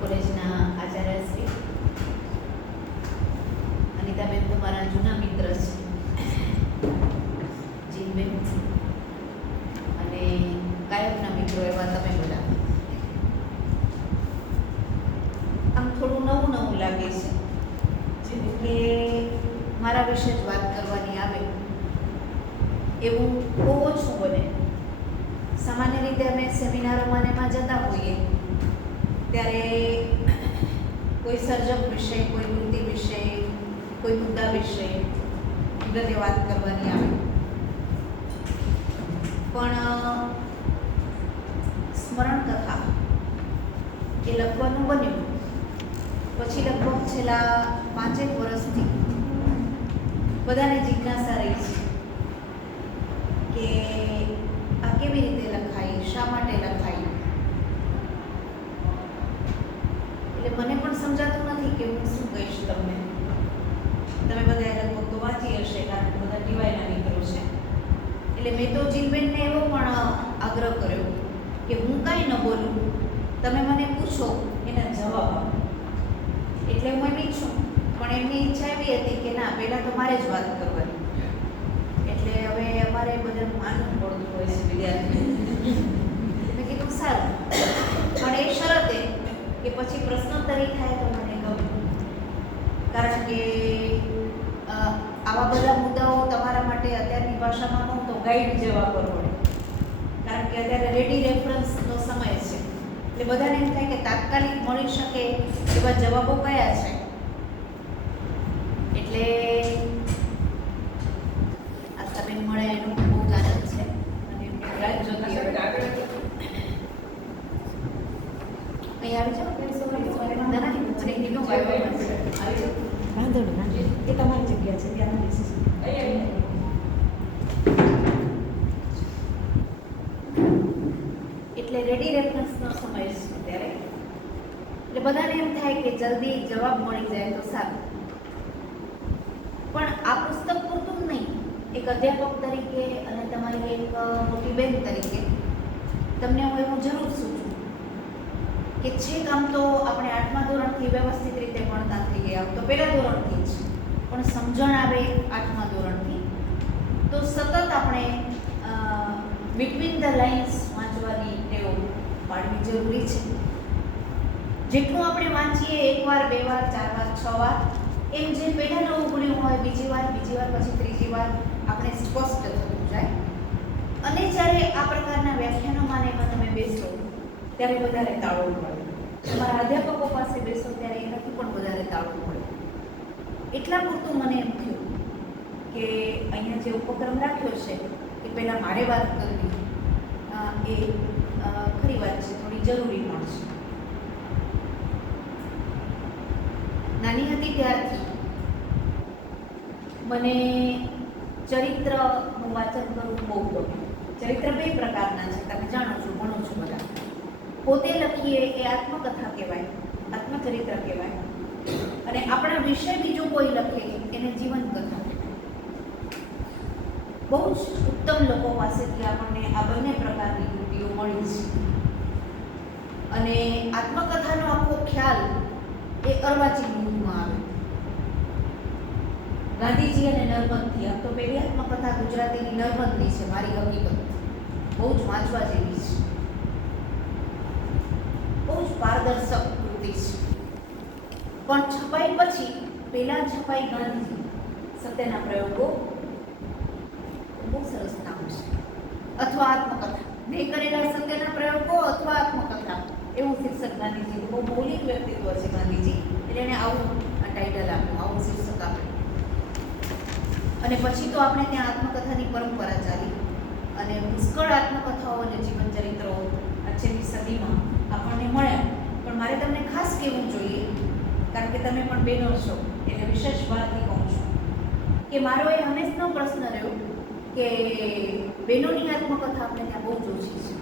કોલેજના આચાર્ય શ્રી અનિતાબેન તો મારા જૂના મિત્ર છે, જીનબેન અને કાયમના મિત્રો એવા તમે બધા. આમ થોડું નવું નવું લાગે છે, જેમ કે મારા વિશે જ વાત કરવાની આવે એવું બહુ ઓછું બને. સામાન્ય રીતે અમે સેમિનારોમાં ને એમાં જતા હોઈએ ત્યારે કોઈ સર્જક વિશે, કોઈ વૃત્તિ વિશે, કોઈ મુદ્દા વિશે વિગતે વાત કરવાની આવે. પણ સ્મરણ કથા એ લખવાનું બન્યું પછી લગભગ છેલ્લા 5 વર્ષથી બધાને જિજ્ઞાસા રહી છે કે આ કેવી રીતે લખાય, શા માટે લખાય. એટલે મને પણ સમજાતું નથી કે હું શું કહીશ તમને. તમે બધા લગભગ તો વાંચી હશે, કારણ કે બધા ટીવાયના મિત્રો છે. એટલે મેં તો જીનબેનને એવો પણ આગ્રહ કર્યો કે હું કાંઈ ન બોલું, તમે મને પૂછો એના જવાબ આપો. એટલે હું એમ ઈચ્છું, પણ એમની ઈચ્છા એવી હતી કે ના, પહેલાં તો મારે જ વાત કરવાની. એટલે હવે અમારે બધાનું માનવું પડતું હોય છે વિદ્યાર્થી. મેં કીધું સારું, પણ એ શરતે કે પછી પ્રશ્નોત્તરી થાય તો મને ગમે, કારણ કે આવા બધા મુદ્દાઓ તમારા માટે અત્યારની ભાષામાં કહું તો ગાઈડ જેવા પરવડે, કારણ કે અત્યારે રેડી રેફરન્સનો સમય છે. એટલે બધાને એમ થાય કે તાત્કાલિક મળી શકે એવા જવાબો કયા છે. એટલે આ તમે મળે એનું બહુ આનંદ છે અને એમની રાહ જોતી અહીં આવી જાઓ. ના મને કીધું વાંધો નહીં, એ તમારી જગ્યા છે, ત્યાં બેસીશું. એટલે રેડી રેફરન્સનો સમય છે ત્યારે. એટલે બધાને એમ થાય કે જલ્દી જવાબ મળી જાય તો સારું. પણ આ પુસ્તક પૂરતું જ નહીં, એક અધ્યાપક તરીકે અને તમારી એક મોટી બહેન તરીકે તમને હું એવું જરૂર સૂચું કે છેક આમ તો આપણે 8મા ધોરણથી વ્યવસ્થિત રીતે ભણતા થઈ ગયા, આમ તો પહેલા ધોરણથી જ, પણ સમજણ આવે 8મા ધોરણથી તો સતત આપણે બિટવીન ધ લાઇન્સ વાંચવાની ટેવ પાડવી જરૂરી છે. જેટલું આપણે વાંચીએ 1 વાર, 2 વાર, 4 વાર, 6 વાર, એમ જે પહેલાં નવું ભણ્યું હોય બીજી વાર પછી ત્રીજી વાર આપણે સ્પષ્ટ થતું જાય. અને જ્યારે આ પ્રકારના વ્યાખ્યાનોમાં ને એમાં તમે બેસો ત્યારે વધારે તાળો મળે. તમારા અધ્યાપકો પાસે બેસો ત્યારે એનાથી પણ વધારે તાળો મળે. એટલા પૂરતું મને એમ થયું કે અહીંયા જે ઉપક્રમ રાખ્યો છે એ પહેલાં મારે વાત કરવી એ ખરી વાત છે, થોડી જરૂરી પણ છે. નાની હતી ત્યારથી મને ચરિત્રનું વાંચન કરવું બહુ ગમે. ચરિત્ર 2 પ્રકારના છે, તમે જાણો છો, ભણો છો બધા. પોતે લખીએ એ આત્મકથા કહેવાય, આત્મચરિત્ર કહેવાય, અને આપણા વિશે બીજું કોઈ લખે એને જીવન કથા કહેવાય. બહુ જ ઉત્તમ લોકો પાસેથી આપણને આ બંને પ્રકારની કૃતિઓ મળી છે. અને આત્મકથાનો આખો ખ્યાલ એ અર્વાચીન યુગમાં આવે. ગાંધીજી અને નર્મદથી, આમ તો પહેલી આત્મકથા ગુજરાતીની નર્મદની છે, મારી હકીકત બહુ જ વાંચવા જેવી છે, બહુ જ પારદર્શક કૃતિ છે. પણ છપાઈ પછી પહેલાં છપાઈ ગાંધીજી સત્યના પ્રયોગો, બહુ સરસ નામ છે, અથવા આત્મકથા, મેં કરેલા સત્યના પ્રયોગો અથવા આત્મકથા, એવું શીર્ષક ગાંધીજી. બહુ મૌલિક વ્યક્તિત્વ છે ગાંધીજી, એટલે એને આવું ટાઇટલ આપ્યું, આવું શીર્ષક આપ્યું. અને પછી તો આપણે ત્યાં આત્મકથાની પરંપરા ચાલી અને પુષ્કળ આત્મકથાઓ અને જીવન ચરિત્રો 18મી સદીમાં આપણને મળ્યા. પણ મારે તમને ખાસ કહેવું જોઈએ, કારણ કે તમે પણ બહેનો છો એટલે વિશેષ વાતથી કહું છું કે મારો એ હંમેશનો પ્રશ્ન રહ્યો કે બહેનોની આત્મકથા આપણે ત્યાં બહુ જ ઓછી છે.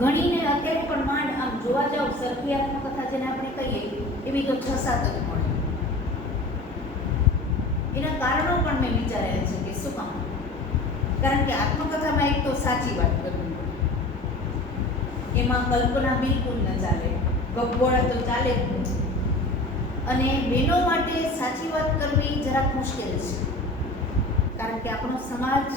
ઘણીને અત્યારે પણ માંડ આમ જોવા જાવ સરખી આત્મકથા જેને આપણે કહીએ એવી તો 6-7 જ મળે. એના કારણો પણ મેં વિચારેલા છે કે શું કામ. કારણ કે આત્મકથામાં એક તો સાચી વાત કરવી પડે, એમાં કલ્પના બિલકુલ ન ચાલે, ગપગોળા તો ચાલે જ નહીં. અને બહેનો માટે સાચી વાત કરવી જરાક મુશ્કેલ છે, કારણ કે આપણો સમાજ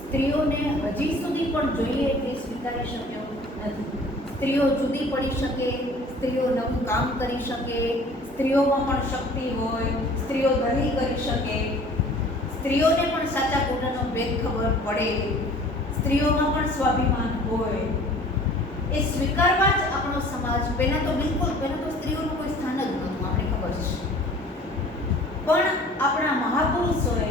સ્ત્રીઓને હજી સુધી પણ જોઈએ એટલી સ્વીકારી શક્યો નથી. સ્ત્રીઓ જુદી પડી શકે, સ્ત્રીઓ નવું કામ કરી શકે, સ્ત્રીઓમાં પણ શક્તિ હોય, સ્ત્રીઓ દલીલ કરી શકે, સ્ત્રીઓને પણ સાચા ખોટાનો ભેદ ખબર પડે, સ્ત્રીઓમાં પણ સ્વાભિમાન હોય, એ સ્વીકારવા જ આપણો સમાજ પહેલાં તો સ્ત્રીઓનું કોઈ સ્થાન જ નહોતું, આપણે ખબર છે. પણ આપણા મહાપુરુષોએ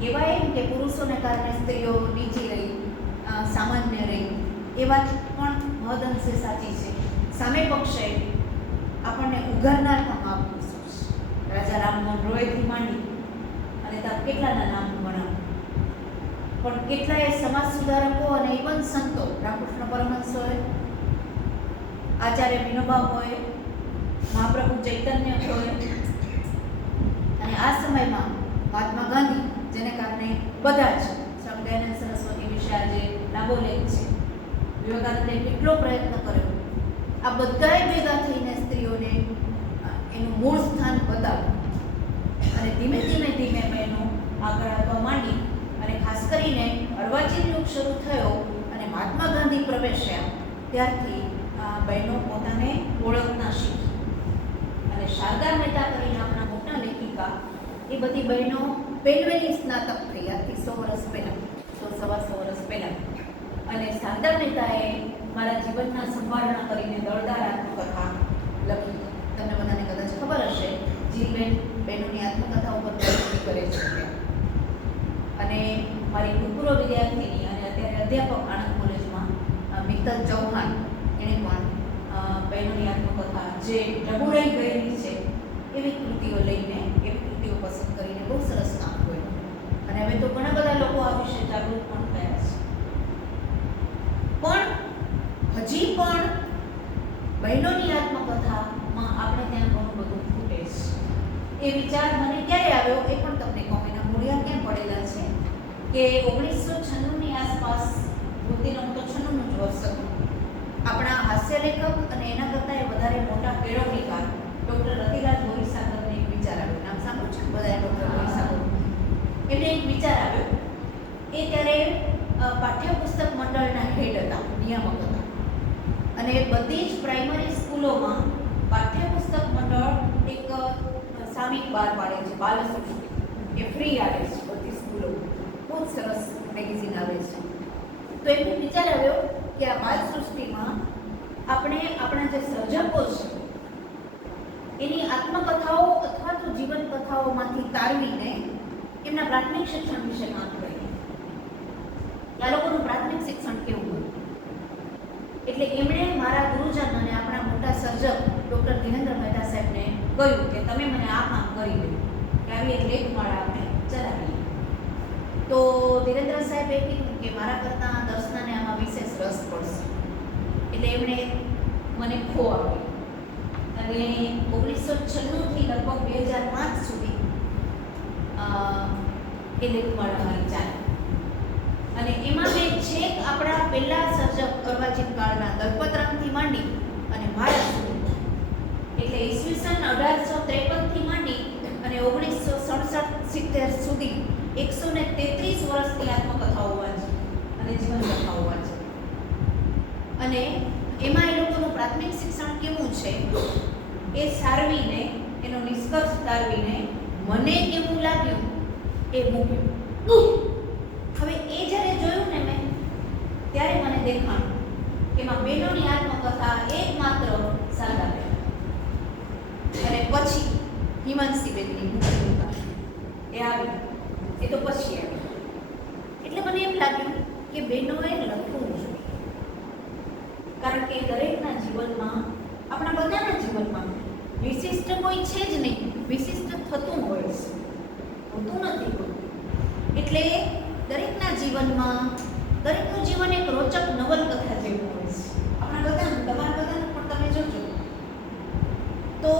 કહેવાય એમ કે પુરુષોને કારણે સ્ત્રીઓ નીચી રહી, સામાન્ય રહી, એ વાત પણ મહદઅંશે સાચી છે. સામે પક્ષે આપણને ઉઘાડનાર પણ મહાપુરુષો છે. રાજા રામમોહન રોયથી માંડી અને ત્યાં કેટલાના નામ ગણાવ, પણ કેટલાય સમાજ સુધારકો અને ઇવન સંતો, રામકૃષ્ણ પરમહંસ હોય, આચાર્ય વિનોબા હોય, મહાપ્રભુ ચૈતન્ય હોય, અને આ સમયમાં મહાત્મા ગાંધી, જેને કારણે બધા જ સ્વામી દયાનંદ સરસ્વતી વિશે આજે લાંબો લેખ છે, વિવેકાનંદે કેટલો પ્રયત્ન કર્યો, આ બધાએ ભેગા થઈને સ્ત્રીઓને એનું મૂળ સ્થાન બતાવ્યું. અને ધીમે ધીમે બહેનો આગળ આવવા માંડી, અને ખાસ કરીને અર્વાચીન યુગ શરૂ થયો અને મહાત્મા ગાંધી પ્રવેશ્યા, ત્યારથી બહેનો પોતાને ઓળખના શીખી. અને શારદા મહેતા કરીને આપણા મોટા લેખિકા, એ બધી બહેનો પહેલવેલી સ્નાતક થઈ, આજથી 100 વર્ષ પહેલાં, 100-125 વર્ષ પહેલાં. અને શારદા મહેતાએ મારા જીવનના સંભાળના કરીને દળદાર આત્મકથા લખી. તમને બધાને કદાચ ખબર હશે, જીલબેન બહેનોની આત્મકથા ઉપર પ્રવૃત્તિ કરે છે. અને મારી ભૂતપૂર્વ વિદ્યાર્થીની અને અત્યારે અધ્યાપક આણંદ કોલેજમાં મિત્તલ ચૌહાણ, એણે પણ બહેનોની આત્મકથા જે ડબુરાઈ ગયેલી છે એવી કૃતિઓ લઈને, એવી કૃતિઓ પસંદ કરીને બહુ સરસ કામ કર્યું. અને હવે તો ઘણા બધા લોકો આ વિશે જાગૃત પણ થયા છે. પણ હજી પણ બહેનોની આત્મકથામાં આપણે ત્યાં ઘણું બધું ખૂટે છે. એ વિચાર મને ક્યારે આવ્યો એ પણ તમને કહું. એના મૂળિયા ક્યાં પડેલા છે કે 1996ની આસપાસ, ભૂતિનું તો 96નું જ વર્ષ હતું, આપણા હાસ્યલેખક અને એના કરતાં વધારે મોટા કેળવણીકાર ડૉક્ટર રતિલાલ બોરીસાગરને એક વિચાર આવ્યો. નામ સાંભળ્યું છે બધાએ ડૉક્ટર બોરીસાગર? એમને એક વિચાર આવ્યો. એ ત્યારે પાઠ્યપુસ્તક મંડળના હેડ હતા, નિયામક હતા, અને બધી જ પ્રાઇમરી સ્કૂલોમાં પાઠ્યપુસ્તક મંડળ એક સામયિક બહાર પાડે છે, બાલસૃષ્ટિ. એ ફ્રી આવે છે બધી સ્કૂલોમાં, બહુ જ સરસ મેગેઝિન આવે છે. તો એમને વિચાર આવ્યો કે આ બાલસૃષ્ટિમાં આપણે આપણા જે સર્જકો છે એની આત્મકથાઓ અથવા તો જીવન કથાઓમાંથી તારવીને એમના પ્રાથમિક શિક્ષણ વિશે વાત કરીએ. આ લોકોનું પ્રાથમિક શિક્ષણ કેવું હતું. એટલે એમણે મારા ગુરુજન અને આપણા મોટા સર્જક ડૉક્ટર ધીરેન્દ્ર મહેતા સાહેબને કહ્યું કે તમે મને આ કામ કરી દો, કે આવી એક લેખમાળા આપણે ચલાવીએ. તો ધીરેન્દ્ર સાહેબે કીધું કે મારા કરતાં દર્શનાને આમાં વિશેષ રસ પડશે. એટલે એમણે મને ખો આપી અને 1996થી લગભગ 2005 સુધી એ લેખમાળા મારી ચાલી. અને એમાં મેં છેક આપણા પહેલા સર્જક અર્વાચીન કાળના દલપતરામથી માંડી અને મારા સુધી, એટલે ઈસવીસન 1853થી માંડી અને 1967-70 સુધી 133 વર્ષની આત્મકથાઓ વાંચી અને જીવનકથાઓ વાંચી. અને એમાં એ લોકોનું પ્રાથમિક શિક્ષણ કેવું છે એ સારવીને, એનો નિષ્કર્ષ તારવીને મને કેવું લાગ્યું એ મૂક્યું. હવે એ જ્યારે જોયું ને મેં, ત્યારે મને દેખાણું કે એમાં બહેનોની આત્મકથા એકમાત્ર શારદા બહેન, અને પછી હિમાંશીબેનની ભૂમિકા એ આવી, એ તો પછી આવી. એટલે મને એમ લાગ્યું કે બહેનોએ લખવું જોઈએ, કારણ કે દરેકના જીવનમાં, આપણા બધાના જીવનમાં વિશિષ્ટ કોઈ છે જ નહીં, વિશિષ્ટ થતું હોય છે, હોતું નથી કોઈ. એટલે દરેકના જીવનમાં, દરેકનું જીવન એક રોચક નવલકથા જેવું હોય છે. આપણા બધાનું, તમારા બધાનું પણ તમે જોજો તો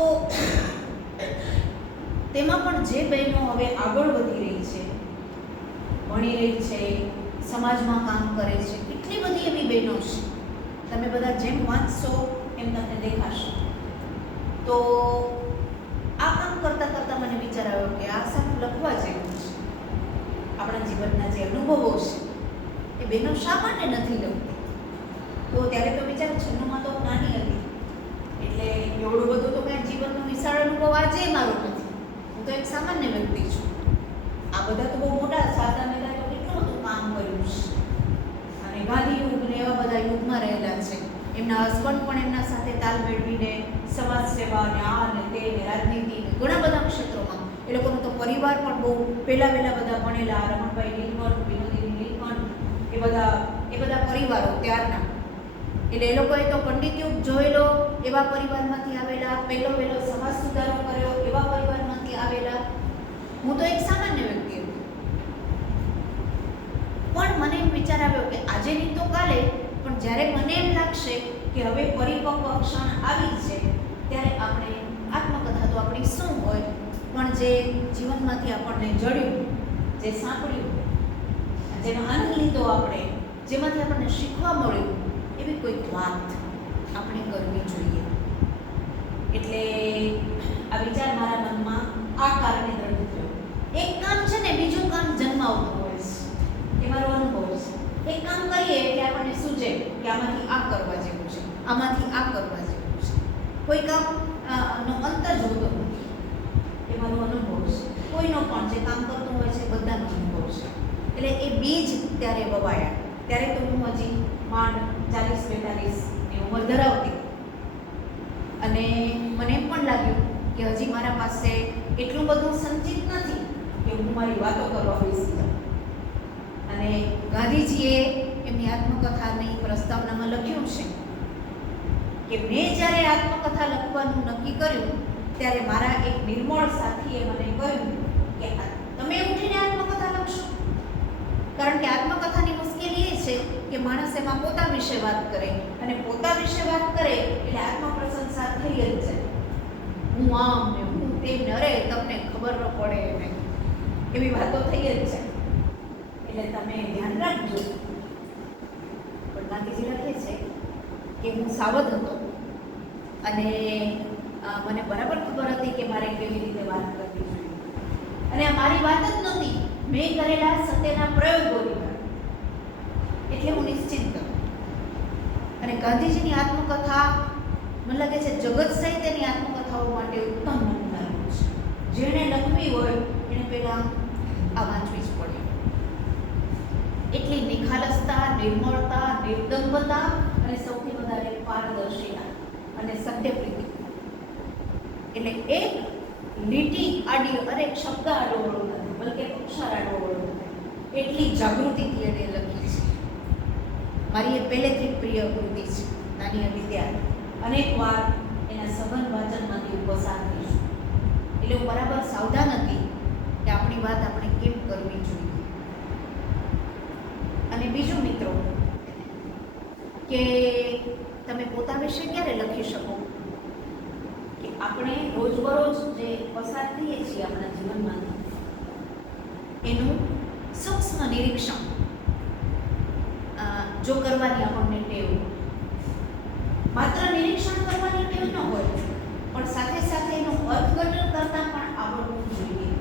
તેમાં પણ જે બહેનો હવે આગળ વધી રહી છે, ભણી રહી છે, સમાજમાં કામ કરે છે, કેટલી બધી એવી બહેનો છે. તમે બધા જેમ વાંચશો એમ તમને દેખાશે. તો આ કામ કરતાં કરતાં મને વિચાર આવ્યો કે આ સારું લખવા જેવું છે. આપણા જીવનના જે અનુભવો છે એ બહેનો શા માટે નથી લખતી? તો ત્યારે તો વિચાર 96માં તો નાની હતી, એટલે એવડું બધું તો કાંઈ જીવનનો વિશાળ અનુભવ આજે મારો નથી. હું તો એક સામાન્ય વ્યક્તિ છું. આ બધા તો બહુ મોટા સાદા મેલા તો કેટલું બધું કામ કર્યું છે, અને ગાંધી યુગ ને એવા બધા યુગમાં રહેલા છે. એમના હસબન્ડ પણ એમના સાથે તાલ મેળવીને સમાજ સેવા ને આ ને તે ને રાજનીતિ ને ઘણા બધા ક્ષેત્રોમાં એ લોકોનો તો પરિવાર પણ બહુ પહેલા બધા ભણેલા, રમણભાઈ લીલવણ, વિનોદીની લીલવણ, એ બધા પરિવારો ત્યારના. એટલે એ લોકોએ તો પંડિત યુગ જોયેલો એવા પરિવારમાંથી આવેલા, પહેલો સમાજ સુધારો કર્યો એવા પરિવારમાંથી આવેલા. હું તો એક સામાન્ય વ્યક્તિ હતી. પણ મને એમ વિચાર આવ્યો કે આજે નહીં તો કાલે, પણ જ્યારે મને એમ લાગશે કે હવે પરિપક્વ ક્ષણ આવી છે, ત્યારે આપણે આત્મકથા તો આપણી શું હોય, પણ જે જીવનમાંથી આપણને જડ્યું, જે સાંભળ્યું, જેનો આનંદ લીધો આપણે, જેમાંથી આપણને શીખવા મળ્યું, એવી કોઈક વાત આપણે કરવી જોઈએ. એટલે આ વિચાર મારા મનમાં આ કારણે દ્રઢ થયો. એક કામ છે ને બીજું કામ જન્માવતું હોય છે, એ મારો અનુભવ છે. એક કામ કરીએ એટલે આપણને સૂચે કે આમાંથી આ કરવા જેવું છે, આમાંથી આ કરવા જેવું છે. કોઈ કામ નો અંતર જોતો નથી, એ મારો અનુભવ છે. કોઈનો પણ જે કામ કરતું હોય છે બધાનો અનુભવ છે. એટલે એ બીજ ત્યારે વવાયા. ત્યારે તો હું હજી માંડ 40-42 ની ઉંમર ધરાવતી, અને મને એમ પણ લાગ્યું કે હજી મારા પાસે એટલું બધું સંચિત નથી કે હું મારી વાતો કરવા બેસી જાઉં. અને ગાંધીજીએ એમની આત્મકથાની પ્રસ્તાવનામાં લખ્યું છે કે મેં જ્યારે આત્મકથા લખવાનું નક્કી કર્યું ત્યારે મારા એક નિર્મળ સાથીએ મને કહ્યું કે તમે ઉઠીને આત્મકથા લખશો. કારણ કે આત્મકથાની મુશ્કેલી એ છે કે માણસ એમાં પોતા વિશે વાત કરે, અને પોતા વિશે વાત કરે એટલે આત્મપ્રશંસા થઈ જ જાય. હું આમ ને હું તેમ ને અરે તમને ખબર ન પડે ને એવી વાતો થઈ જ જાય. એટલે તમે ધ્યાન રાખજો. પણ ગાંધીજી લખે છે કે હું સાવધ હતો, અને મને બરાબર ખબર હતી કે મારે કેવી રીતે વાત કરવી જોઈએ. અને આ મારી વાત જ નહોતી, મેં કરેલા સત્યના પ્રયોગોની વાત. એટલે હું નિશ્ચિંત હતો. અને ગાંધીજીની આત્મકથા મને લાગે છે જગત સાહિત્યની આત્મકથાઓ માટે ઉત્તમ નમૂનારૂપ છે. જેણે લખવી હોય એને પહેલાં આ વાંચવી જ પડે. એટલી નિખાલસતા, નિર્મળતા, નિર્દંભતા અને સૌથી વધારે પારદર્શિતા અને સત્યપ્રીતિ. એટલે એક લીટી આડી, અરેક શબ્દ આડોવળો નથી, બલકે અક્ષર આડોવળો નથી. એટલી જાગૃતિથી એને લખી છે. મારી એ પહેલેથી પ્રિય કૃતિ છે. નાની હતી ત્યારે અનેક વાર એના સઘન વાંચનમાંથી હું પસાર થઈ છું. એટલે હું બરાબર સાવધાન હતી કે આપણી વાત આપણે કેમ કરવી જોઈએ. અને બીજું મિત્રો, કે તમે પોતા વિશે ક્યારે લખી શકો કે આપણે રોજબરોજ જે પસાર થઈએ છીએ આપણા જીવનમાંથી, એનું સૂક્ષ્મ નિરીક્ષણ જો કરવાની આપણને ટેવ, માત્ર નિરીક્ષણ કરવાની ટેવ ન હોય, પણ સાથે સાથે એનું અર્થઘટન કરતા પણ આવડવું જોઈએ.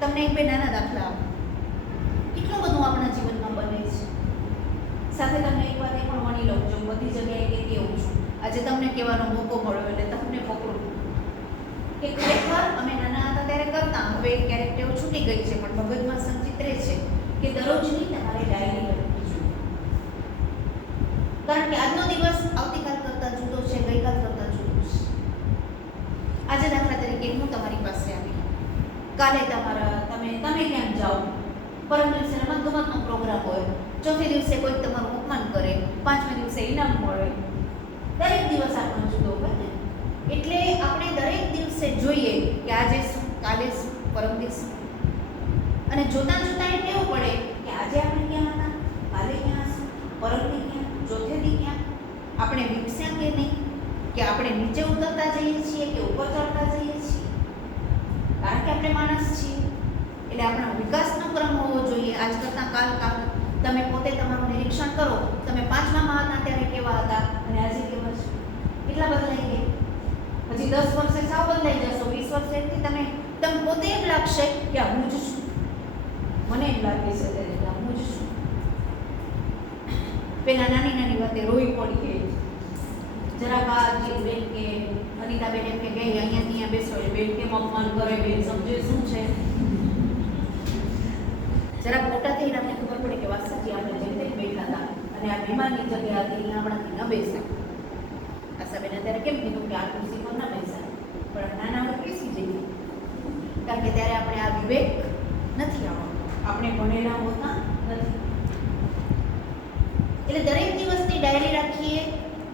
તમને એક બે નાના દાખલા આપો. કેટલું બધું આપણા જીવનમાં બને છે. સાથે તમને એક વાત એ પણ માની લઉં, જો બધી જગ્યાએ કહેતી હોઉં છું, આજે તમને કહેવાનો મોકો મળ્યો એટલે તમને પકડું કે ખરેખર અમે નાના હતા ત્યારે કરતા, હવે ક્યારેક ટેવ છૂટી ગઈ છે, પણ મગજમાં સંચિત રહે છે કે દરરોજની તમારે ડાયરી લખવી જોઈએ. કારણ કે આજનો દિવસ આવતીકાલ કરતાં જુદો છે, ગઈકાલ કરતાં જુદો છે. આજે દાખલા તરીકે હું તમારી પાસે આવી, કાલે તમે ક્યાંક જાઓ, પરમ દિવસે રમતગમતનો પ્રોગ્રામ હોય, ચોથે દિવસે કોઈક તમારું અપમાન કરે, પાંચમા દિવસે ઇનામ મળે. દરેક દિવસ આપણો જુદો હોય ને. એટલે આપણે દરેક દિવસે જોઈએ કે આજે શું, કાલે શું, પરમ દિવસે. અને જોતા જોતા એ કેવું પડે કે આજે આપણે ક્યાં હતા, કાલે ક્યાં હશું, પરમથી ક્યાં, ચોથે દી ક્યાં. આપણે વિકસ્યા કે નહીં, કે આપણે નીચે ઉતરતા જઈએ છીએ કે ઉપર ચડતા જઈએ છીએ. કારણ કે આપણે માણસ છીએ, એટલે આપણો વિકાસનો ક્રમ હોવો જોઈએ. આજ કરતાં કાલ, કાલ તમે પોતે તમારું નિરીક્ષણ કરો. તમે 5મામાં હતા ત્યારે કેવા હતા અને આજે કેવા છો? કેટલા બદલાઈ ગયા? હજી 10 વર્ષે સાવ બદલાઈ જશો. 20 વર્ષેથી તમે પોતે એમ લાગશે કે આ હું જ છું. મને એમ લાગે છે ત્યારે કે આ હું જ છું. પેલા નાની નાની વાતે રોઈ પડીએ. જરાક આ બેન કે અનિતાબેન એમ કે અહીંયાથી અહીંયા બેસો એ બેન કેમ અપમાન કરે, બેન સમજે શું છે. જરાક મોટા થઈને આપણે ખબર પડે કે વાત સાચી, આપણે જેમ તેમ બેઠા હતા અને આ બીમારની જગ્યા હતી આપણાથી ન બેસાય. આશાબેન અત્યારે કેમ કીધું કે આ ખુરશી પર ન બેસાય, પણ નાના આપણે બેસી જઈએ, કારણ કે ત્યારે આપણે આ વિવેક નથી આવતો, આપણે ભણેલા હોતા નથી. એટલે દરેક દિવસની ડાયરી રાખીએ,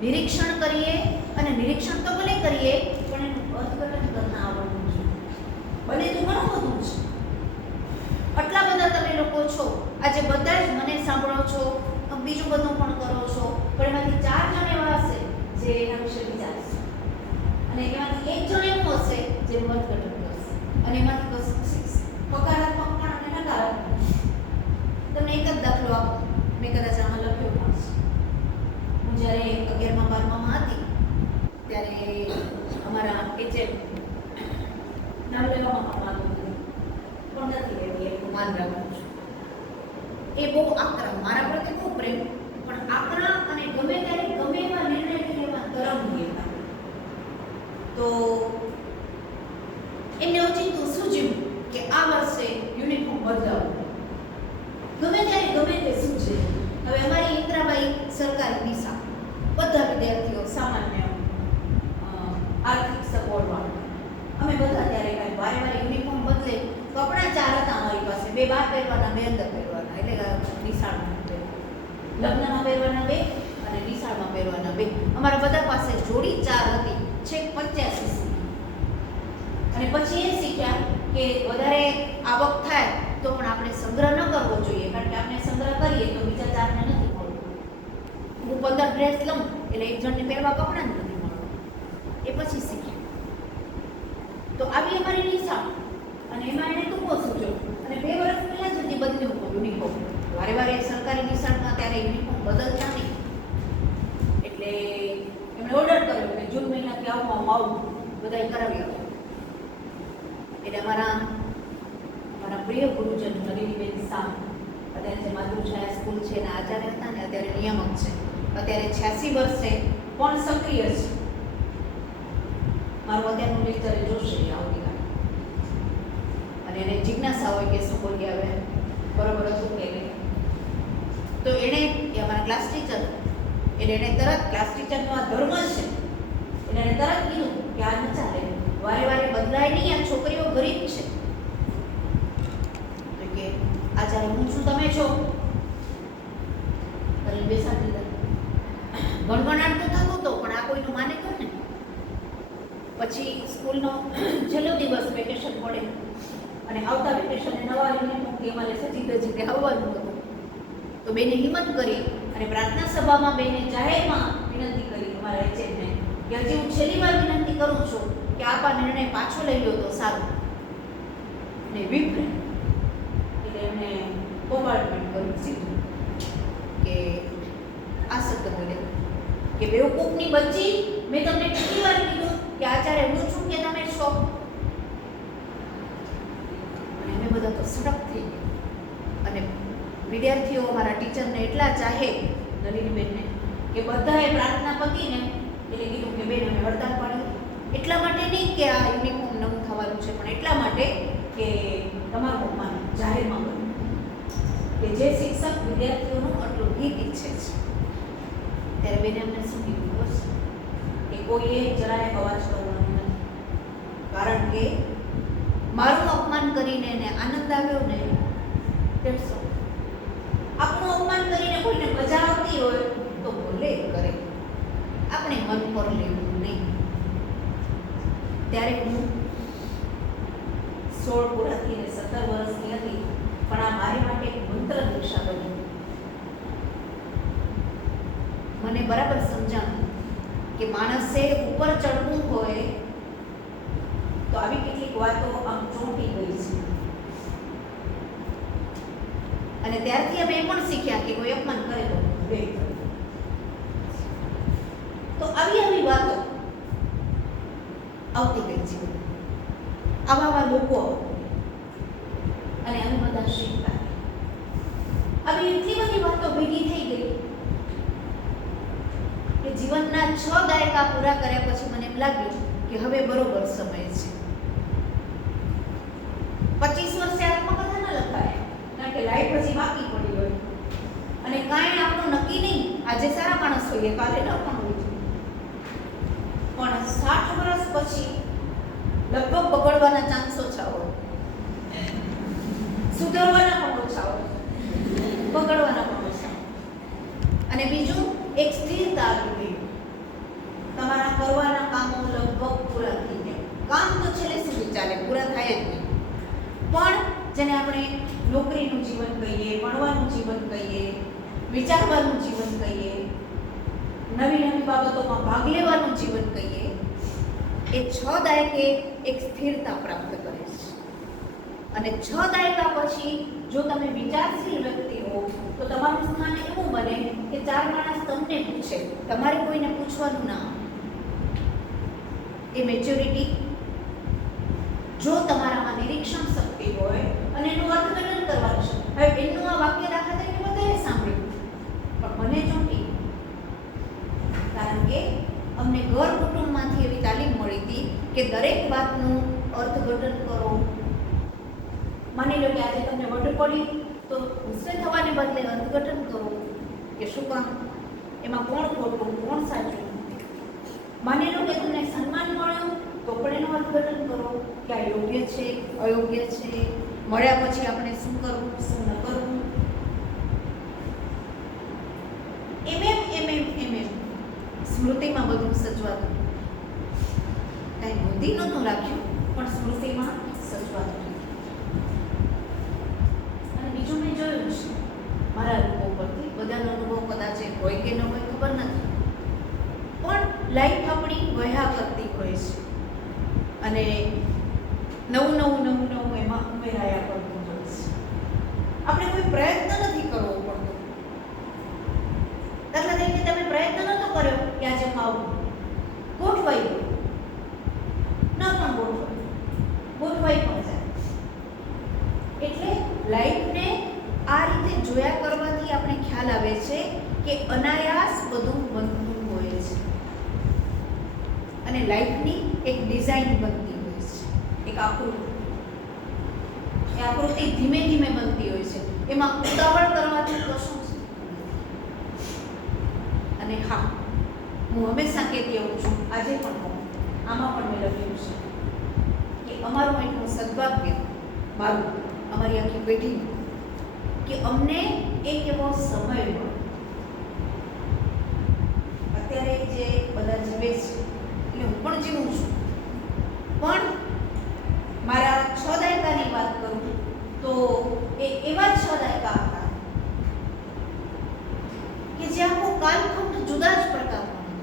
નિરીક્ષણ કરીએ અને નિરીક્ષણ તો ભલે કરીએ પણ એનું અર્થઘટન કરતા આવડવું જોઈએ. બને તો ઘણું બધું છે. આટલા બધા તમે લોકો છો, આજે બધા જ મને સાંભળો છો, બીજું બધું પણ કરો છો, પણ એમાંથી 4 જણ એવા હશે જે એના વિશે વિચારશે અને એમાંથી 1 જણ એવું હશે જે અર્થઘટન કરશે અને એમાંથી કશું શીખશે. હકારાત્મક પણ અને નકારાત્મક. તમને એક જ દાખલો આપો, મેં કદાચ આમાં લખ્યો પણ છે. હું જ્યારે 11મા 12મામાં હતી ત્યારે અમારા એચએમ નામ લેવામાં પણ માંગુ પણ નથી લેતી, એટલું માન રાખું છું. એ બહુ આકરા, મારા પ્રત્યે બહુ પ્રેમ, પણ આકરા અને ગમે ત્યારે ગમે એવા નિર્ણય લેવા તરંગી હતા. તો એમને ઓચિંતું સૂઝ્યું કે આ વર્ષે યુનિફોર્મ બદલાવો. ગમે ત્યારે ગમે તે સૂઝે. હવે અમારી ઇન્દ્રાબાઈ સરકારી દિશા, બધા વિદ્યાર્થીઓ સામાન્ય આર્થિક સગવડવાળા, અમે બધા ત્યારે કાંઈ વારે વારે યુનિફોર્મ બદલે. કપડાં 4 હતા અમારી પાસે, 2 બહાર પહેરવાના, 2 અંદર પહેરવાના, એટલે નિશાળમાં લગ્નમાં પહેરવાના 2 અને નિશાળમાં પહેરવાના 2. અમારા બધા પાસે જોડી 4 હતી, છેક 85 સુધી. અને પછી એ શીખ્યા કે વધારે આવક થાય તો પણ આપણે સંગ્રહ ન કરવો જોઈએ, કારણ કે આપણે સંગ્રહ કરીએ તો બીજા 4ને નથી મળતું. હું 15 ડ્રેસ લઉં એટલે 1 જણને પહેરવા કપડાં જ નથી મળતું. એ પછી શીખ્યા. તો આવી અમારી નિશાળ અને એમાં એને ટૂંકો સૂચ્યો અને 2 વર્ષ પહેલાં જ હજી બદલ્યું યુનિફોર્મ. વારે વારે સરકારી નિશાળમાં ત્યારે યુનિફોર્મ બદલતા નહીં, એટલે એમણે ઓર્ડર કર્યો કે જૂન મહિનાથી આવું બધાએ કરાવી આવો. એટલે અમારા પ્રિય ગુરુજન નલિનીબેન શાહ, અત્યારે જે માતૃછાયા સ્કૂલ છે એના આચાર્ય હતા ને અત્યારે નિયામક છે, અત્યારે 86 વર્ષે પણ સક્રિય છે. મારું અત્યારનું લેક્ચર જોશે આવતીકાલે અને એને જિજ્ઞાસા હોય કે શું બોલી આવે બરોબર હતું કે નહીં. તો એણે, એ અમારા ક્લાસ ટીચર, એટલે એણે તરત, ક્લાસ ટીચરનો આ ધર્મ છે એટલે એણે તરત કીધું કે આ ન ચાલે, વારે વારે બદલાય નહીં, આ છોકરીઓ ગરીબ છે. તો કે આચાર્ય હું છું, તમે છો, એટલે બેસાડી દીધા. ગણગણાટ તો થતો હતો પણ આ કોઈનું માને તો ને. પછી સ્કૂલનો છેલ્લો દિવસ, વેકેશન પડે અને આવતા વેકેશને નવા યુનિફોર્મથી અમારે જીતે આવવાનું હતું. તો બેને હિંમત કરી અને પ્રાર્થના સભામાં બેને જાહેરમાં વિનંતી કરી અમારા એચએમને કે હજી હું છેલ્લી વાર વિનંતી કરું છું કે આપ આ નિર્ણય પાછો લઈ લો તો સારું. ને વિપ્રે એટલે એમને બોમ્બાર્ડમેન્ટ કર્યું સીધું કે આ શબ્દ બોલે કે બેવકૂફની બચ્ચી, મેં તમને કેટલી વાર કીધું કે આચાર્ય હું છું કે તમે છો? અને અમે બધા તો સડક થઈ ગયા. અને વિદ્યાર્થીઓ અમારા ટીચરને એટલા ચાહે નલિનીબેનને કે બધાએ પ્રાર્થના પતીને એટલે કીધું કે બેન અમે હડતાલ પાડી. એટલા માટે નહીં કે આ યુનિફોર્મ નવું થવાનું છે, પણ એટલા માટે કે તમારું અપમાન જાહેરમાં બન્યું કે જે શિક્ષક વિદ્યાર્થીઓનું આટલું હિત ઈચ્છે છે. ત્યારે બેને અમને શું કીધું ખબર છે કે કોઈએ જરાય અવાજ કરવાનો નથી, કારણ કે મારું અપમાન કરીને એને આનંદ આવ્યો ને તેટસો. આપણું અપમાન કરીને કોઈને મજા આવતી હોય તો ભલે કરે, આપણે મન પર લેવું નહીં. ત્યારે હું 16 પૂરા થઈને 17 વર્ષની હતી, પણ આ મારી માટે એક મંત્ર દીક્ષા બની. મને બરાબર સમજાણું કે માણસે ઉપર ચડવું હોય તો આવી કેટલીક વાતો આમ ચોંટી ગઈ છે. અને ત્યારથી અમે એ પણ શીખ્યા કે કોઈ અપમાન કરે તો બે તો આવી વાતો આવતી ગઈ જીવન, આવા લોકો અને અમે બધા શીખતા. આવી એટલી બધી વાતો ભેગી થઈ ગઈ કે જીવનના 6 દાયકા પૂરા કર્યા પછી મને એમ લાગ્યું કે હવે બરોબર સમય છે. 25 વર્ષે આત્મકથા ન લખાય, કારણ કે લાઈફ પછી બાકી પડી હોય અને કાંઈ આપણું નક્કી નહીં. આજે સારા માણસ હોઈએ, કાલે ન પણ હોય, પણ 60 વર્ષ પછી લગભગ બગડવાના ચાન્સ ઓછા હોય, સુધરવાના પણ ઓછા હોય, બગડવાના પણ ઓછા. અને બીજું એક સ્થિરતા આવી ગઈ. તમારા કરવાના કામો લગભગ પૂરા થઈ જાય. કામ તો છેલ્લે સુધી ચાલે, પૂરા થાય જ નહીં. પણ જેને આપણે નોકરીનું જીવન કહીએ, ભણવાનું જીવન કહીએ, વિચારવાનું જીવન કહીએ, નવી નવી બાબતોમાં ભાગ લેવાનું જીવન કહીએ, એ 6 દાયકે એક સ્થિરતા પ્રાપ્ત કરે છે. અને 6 દાયકા પછી જો તમે વિચારશીલ વ્યક્તિ હો તો તમારું સ્થાન એવું બને કે 4 માણસ તમને પૂછે, તમારે કોઈને પૂછવાનું ના. એ મેચ્યોરિટી જો તમારામાં નિરીક્ષણ શક્તિ હોય અને એનું અર્થઘટન કરવાનું છે. હવે એનું આ વાક્ય દાખલા તરીકે બધાએ સાંભળ્યું, પણ મને ચોંટી, કારણ કે અમને ઘર કુટુંબમાંથી એવી તાલીમ મળી હતી કે દરેક વાતનું અર્થઘટન કરો. માની લો કે આજે તમને વટ પડી તો ગુસ્સે થવાને બદલે અર્થઘટન કરો કે શું કામ, એમાં કોણ ખોટું કોણ સાચું. માની લો કે તમને સન્માન મળ્યું તો પણ એનું અર્થઘટન કરો કે આ યોગ્ય છે અયોગ્ય છે, મળ્યા પછી આપણે શું કરવું શું ન કરવું. એમ સ્મૃતિમાં બધું સચવાતું. કાંઈ બુદ્ધિ નહોતું રાખ્યું, પણ સ્મૃતિમાં સચવાતું. અને બીજું મેં જોયું છે મારા અનુભવ પરથી, બધાનો અનુભવ કદાચ હોય કે ન હોય ખબર નથી, પણ લાઈફ આપણી વહ્યા કરતી હોય છે અને નવું એમાં ઉમેરાયા કરતું હોય છે. આપણે કોઈ પ્રયત્ન નથી કરવો પડતો. દાખલા તરીકે તમે પ્રયત્ન નહોતો કર્યો કે આજે ખાવું, ગોઠવાઈ ગયું, ન પણ ગોઠવાઈ પણ જાય. એટલે લાઈફને આ રીતે જોયા કરવાથી આપણે ખ્યાલ આવે છે કે અનાયાસ બધું બનતું હોય છે અને લાઈફની એક ડિઝાઇન બનતી હોય છે, એક આકૃતિ. એ આકૃતિ ધીમે ધીમે બનતી હોય છે, એમાં ઉતાવળ કરવાથી કશું છે. અને હા, હું હંમેશા કહેતી આવું છું, આજે પણ કહું, આમાં પણ મેં લખ્યું છે કે અમારું એટલું સદભાગ્ય, મારું, અમારી આખી પેઢીનું, કે અમને એક એવો સમય મળ્યો. અત્યારે જે બધા જીવે છે એટલે હું પણ જીવું છું, પણ મારા 6 દાયકાની વાત કરું તો એ એવા 6 દાયકા હતા કે જે આખો કાલખંડ જુદા જ પ્રકારનો હતો.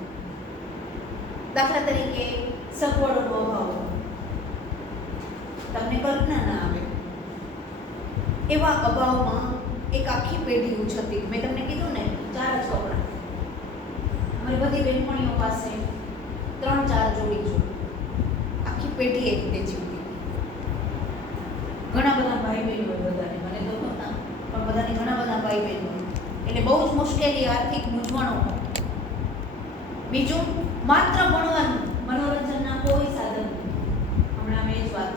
દાખલા તરીકે સગવડોનો અભાવ, તમને કલ્પના ના આવે એવા અભાવમાં એક આખી પેઢી ઉછળતી. મેં તમને કીધું ને 4 છોકરા, અમારી બધી બહેનપણીઓ પાસે 3-4 જોડી, આખી પેઢી એ રીતે જીવતી. ઘણા બધા ભાઈ બહેન હોય, બધાને, મને તો નહોતા, પણ બધાને ઘણા બધા ભાઈ બહેન હોય, એટલે બહુ જ મુશ્કેલી, આર્થિક મૂંઝવણો હોય. બીજું માત્ર ભણવાનું, મનોરંજનના કોઈ સાધન નથી. હમણાં મેં જ વાત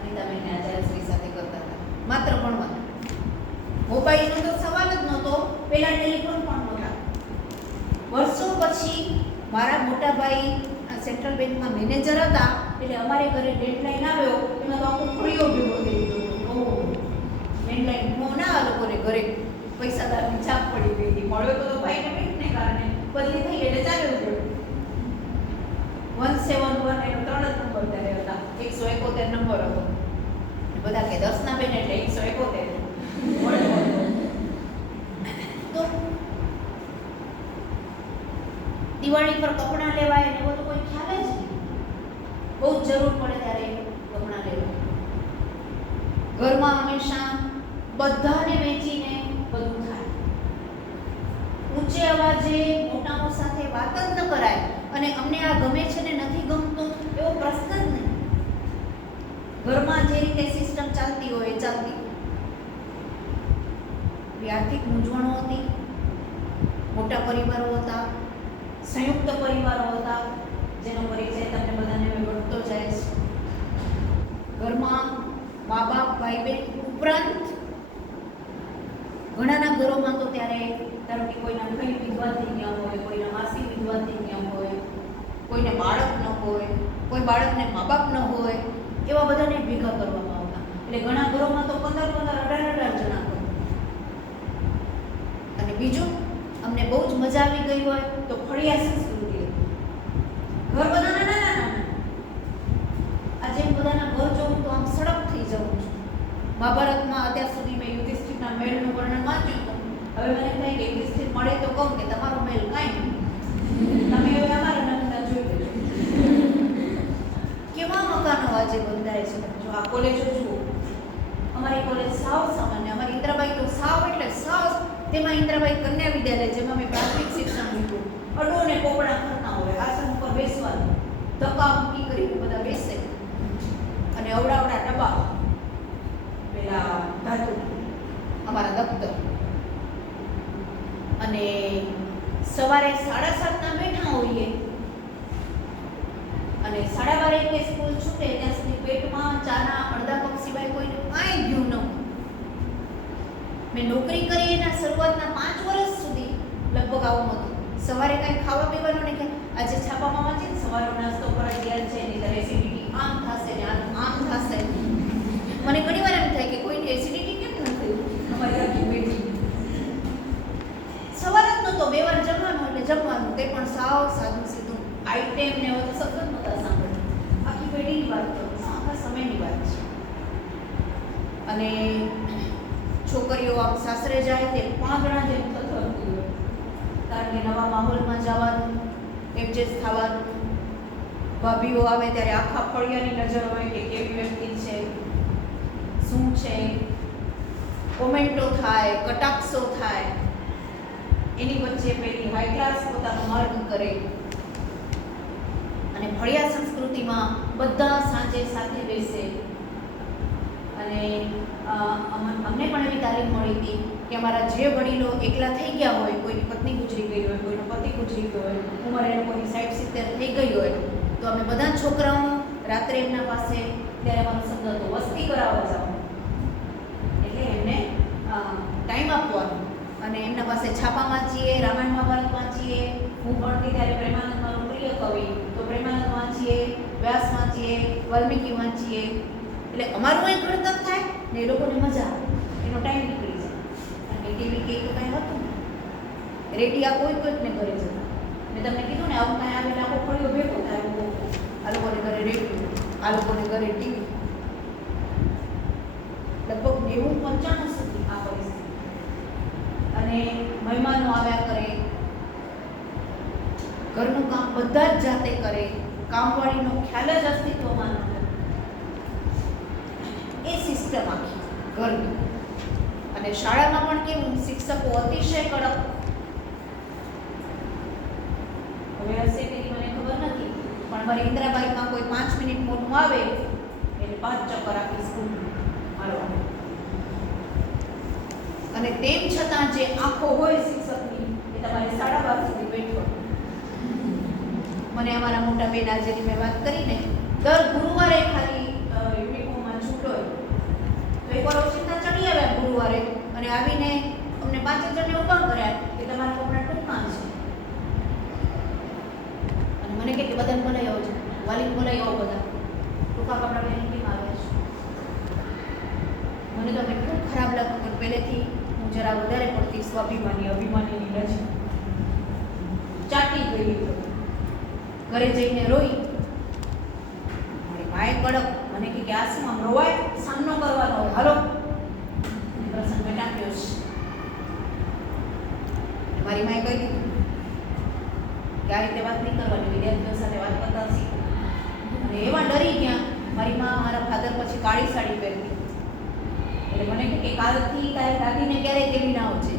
અનિતાબેન આચાર્યશ્રી સાથે કરતા હતા, માત્ર ભણવાનું. મોબાઈલનો તો સવાલ જ નહોતો, પહેલા ટેલિફોન પણ નહોતા. વર્ષો પછી મારા મોટા ભાઈ સેન્ટ્રલ બેંકમાં મેનેજર હતા, એટલે અમારે ઘરે લેન્ડલાઈન આવ્યો, એમાં તો આખો ફળિયો ભેગો થઈ ગયો. લેન્ડલાઈન ફોન આ લોકોને ઘરે પૈસાદારની છાપ પડી ગઈ હતી. મળ્યો તો ભાઈને બેંકને કારણે બદલી થઈ એટલે ચાલ્યો ગયો. 171 એનો 3 જ નંબર ત્યારે હતા, 171 નંબર હતો. બધા કે દર્શના બેન એટલે 171. તો દિવાળી પર કપડાં લેવાય ને એવો તો કોઈ ખ્યાલ જ નહીં. બહુ જ જરૂર પડે ત્યારે કપડાં લેવાય. ઘરમાં હંમેશા બધાને વેચીને વાત જ ન કરાય અને અમને આ ગમે છે ને નથી ગમતું એવો પ્રશ્ન જ નહીં. ઘરમાં જે રીતે સિસ્ટમ ચાલતી હોય એ ચાલતી. આર્થિક મૂંઝવણો હતી, મોટા પરિવારો હતા, સંયુક્ત પરિવારો હતા, જેનો પરિચય તમને બધાને વધતો જાય છે. ઘરમાં મા બાપ, ભાઈ બહેન ઉપરાંત ઘણાના ઘરોમાં તો ત્યારે ધારો કે કોઈના ભાઈ વિધવા થઈ ગયા હોય, કોઈના માસી વિધવા થઈ ગયા હોય, કોઈને બાળક ન હોય, કોઈ બાળકને મા બાપ ન હોય, એવા બધાને ભેગા કરવામાં આવતા. એટલે ઘણા ઘરોમાં તો 15-15, 18-18 જણા હોય. અને બીજું અમને બહુ જ મજા આવી ગઈ હોય તો ફળિયા સંસ્કૃતિ હતી. ઘર બધાના નાના નાના. આજે બધાના ઘર જોઉં તો આમ સડક થઈ જવું છું. મહાભારતમાં અત્યાર સુધી મેં યુધિષ્ઠિરના મહેલનું વર્ણન વાંચ્યું હતું. હવે મને થાય કે યુધિષ્ઠિર મળે તો કહું કે તમારો મહેલ કાંઈ નહીં, તમે હવે અમારા નમૂના જોઈ લેજો. કેવા મકાનો આજે બંધાય છે. જો આ કોલેજો જુઓ, અમારી કોલેજ સાવ સામાન્ય, અમારી ઇન્દ્રાબાઈ તો સાવ એટલે સાવ, તેમાં ઇન્દ્રાબાઈ કન્યા વિદ્યાલય જેમાં મેં પ્રાથમિક શિક્ષણ લીધું. અડો ને પોપડા કરતા હોય, આસન ઉપર બેસવાનું, ધક્કા મૂકી કરીને બધા બેસે અને અવડાવડા ડબ્બા પેલા ધાતુ અમારા દફતર. અને સવારે 7:30 બેઠા હોઈએ અને 12:30 સ્કૂલ છૂટે ત્યાં સુધી પેટમાં ચાના અડધા કપ સિવાય કોઈને કાંઈ ગયું ન હોય. મેં નોકરી કરી એના શરૂઆતના 5 વર્ષ સુધી લગભગ આવું હતું. સવારે કાંઈ ખાવા પીવાનું નહીં કે આજે છાપામાં વાંચીને સવારનો નાસ્તો ફરજિયાત છે, નહીં તો એસિડિટી આમ થશે ને આમ થશે. મને ઘણી વાર એમ થાય કે કોઈને એસિડિટી કેમ ન થયું અમારી આખી પેઢી. સવાર જ નહોતો, 2 વાર જમવાનું એટલે જમવાનું, તે પણ સાવ સાદું સીધું. આઈટેમ ને એવો સતત નહોતા સાંભળતા. આખી પેઢીની વાત કરું, આખા સમયની વાત છે. અને છોકરીઓ આમ સાસરે જાય તે પાંદડા જેમ થથરતી હોય, કારણ કે નવા માહોલમાં જવાનું, એડજસ્ટ થવાનું. ભાભીઓ આવે ત્યારે આખા ફળિયાની નજર હોય કે કેવી વ્યક્તિ છે, શું છે, કોમેન્ટો થાય, કટાક્ષો થાય. એની વચ્ચે પેલી હાઈ ક્લાસ પોતાનો માર્ગ કરે. અને ફળિયા સંસ્કૃતિમાં બધા સાંજે સાથે બેસે. અને અમને પણ એવી તાલીમ મળી હતી કે અમારા જે વડીલો એકલા થઈ ગયા હોય, કોઈની પત્ની ગુજરી ગઈ હોય, કોઈનો પતિ ગુજરી ગયો હોય, ઉંમર એ લોકોની 60-70 થઈ ગઈ હોય, તો અમે બધા છોકરાઓ રાત્રે એમના પાસે, ત્યારે અમારો શબ્દ હતો વસ્તી કરાવવા જાઓ, એટલે એમને ટાઈમ આપવાનો. અને એમના પાસે છાપા વાંચીએ, રામાયણ મહાભારત વાંચીએ. હું ભણતી ત્યારે પ્રેમાનંદ મારો પ્રિય કવિ, તો પ્રેમાનંદ વાંચીએ, વ્યાસ વાંચીએ, વાલ્મીકી વાંચીએ. એટલે અમારું એક ઘડતર થાય ને એ લોકોને મજા આવે, એનો ટાઈમ નીકળી જાય. કારણ કે ટીવી કે તો કાંઈ હતું ને, રેડિયા કોઈકને ઘરે જતા. મેં તમને કીધું ને આવું કાંઈ આવેલા આખો ફળિયો ભેગો થાય. આ લોકોને ઘરે રેડિયો, આ લોકોને ઘરે ટીવી. લગભગ 90-95 સુધી આ પરિસ્થિતિ. અને મહેમાનો આવ્યા કરે, ઘરનું કામ બધા જ જાતે કરે, કામવાળીનો ખ્યાલ જ અસ્તિત્વમાં ન હોય. એ સિસ્ટમ આખી ઘરની. અને શાળામાં પણ કેવું, શિક્ષકો અતિશય કડક. હવે હશે કે મને ખબર નથી, પણ મારી ઇન્દ્રાબાઈમાં કોઈ 5 મિનિટ મોટું આવે એટલે 5 ચક્કર આખી સ્કૂલ મારવાનું. અને તેમ છતાં જે આંખો હોય શિક્ષકની એ તમારે 12:30 સુધી બેઠો. મને અમારા મોટા બેન આજેની મેં વાત કરીને, દર ગુરુવારે ખાલી યુનિફોર્મમાં છૂટ હોય તો એકવાર ઓચિંતા ચડી આવ્યા ગુરુવારે અને આવીને અમને 5 જણને ઊભા કર્યા કે તમારા કપડાં ટૂંકા છે. અને મને કે બધાને બોલાવી આવો છો, વાલીને બોલાવી આવો, બધા ટૂંકા કપડાં પહેરીને કેમ આવે છે. મને તો એટલું ખરાબ લાગતું કે પહેલેથી હું જરા વધારે પડતી સ્વાભિમાની, અભિમાનીની નજીક ચાટી ગઈ. ઘરે જઈને રોઈ. મારી માએ કડક મને કે આ શું આમ રોવાય, સામનો કરવાનો હોય, હાલો પ્રસંગ બેટાક્યો છે. મારી માએ કહી દીધું કે આ રીતે વાત નહીં કરવાની, વિદ્યાર્થીઓ સાથે વાત કરતા શીખો. અને એવા ડરી ગયા. મારી મા મારા ફાધર પછી કાળી સાડી પહેરતી, એટલે મને કે કાલથી તારી દાદીને ક્યારેય તેડી ના આવજે.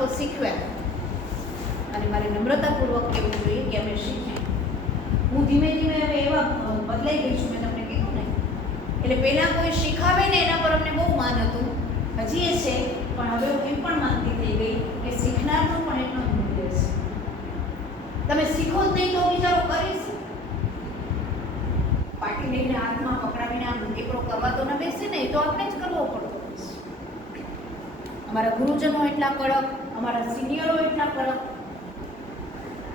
આંખો શીખવ્યા. અને મારે નમ્રતાપૂર્વક કહેવું જોઈએ કે અમે શીખ્યા. હું ધીમે ધીમે હવે એવા બદલાઈ ગઈ છું, મેં તમને કીધું ને. એટલે પહેલાં કોઈ શીખાવે ને એના પર અમને બહુ માન હતું, હજી એ છે, પણ હવે હું એમ પણ માનતી થઈ ગઈ કે શીખનારનું પણ એટલું જ મૂલ્ય છે. તમે શીખો જ નહીં તો વિચારો કરીશ. પાટી લઈને હાથમાં પકડાવીને આમ દીકરો કરવા તો ન બેસે ને, એ તો આપણે જ કરવો પડતો. અમારા ગુરુજનો એટલા કડક, અમારા સિનિયરો એટલા કડક,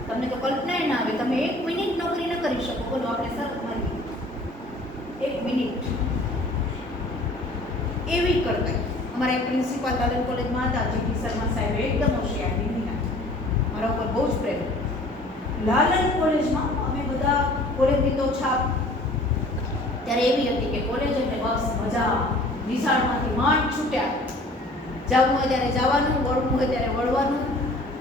તમને તો કલ્પના ના આવે. તમે 1 મિનિટ નોકરી ન કરી શકો. બોલો, આપણે શરત મારી 1 મિનિટ એવી કરતા. અમારા એક પ્રિન્સિપાલ લાલન કોલેજમાં હતા, જીટી શર્મા સાહેબ, એકદમ હોશિયાર દીદીના, મારા ઉપર બહુ જ પ્રેમ. લાલન કોલેજમાં અમે બધા કોલેજની તો છાપ ત્યારે એવી હતી કે કોલેજ એટલે બસ મજા, નિશાળમાંથી માંડ છૂટ્યા, જવું હોય ત્યારે જવાનું, વળવું હોય ત્યારે વળવાનું,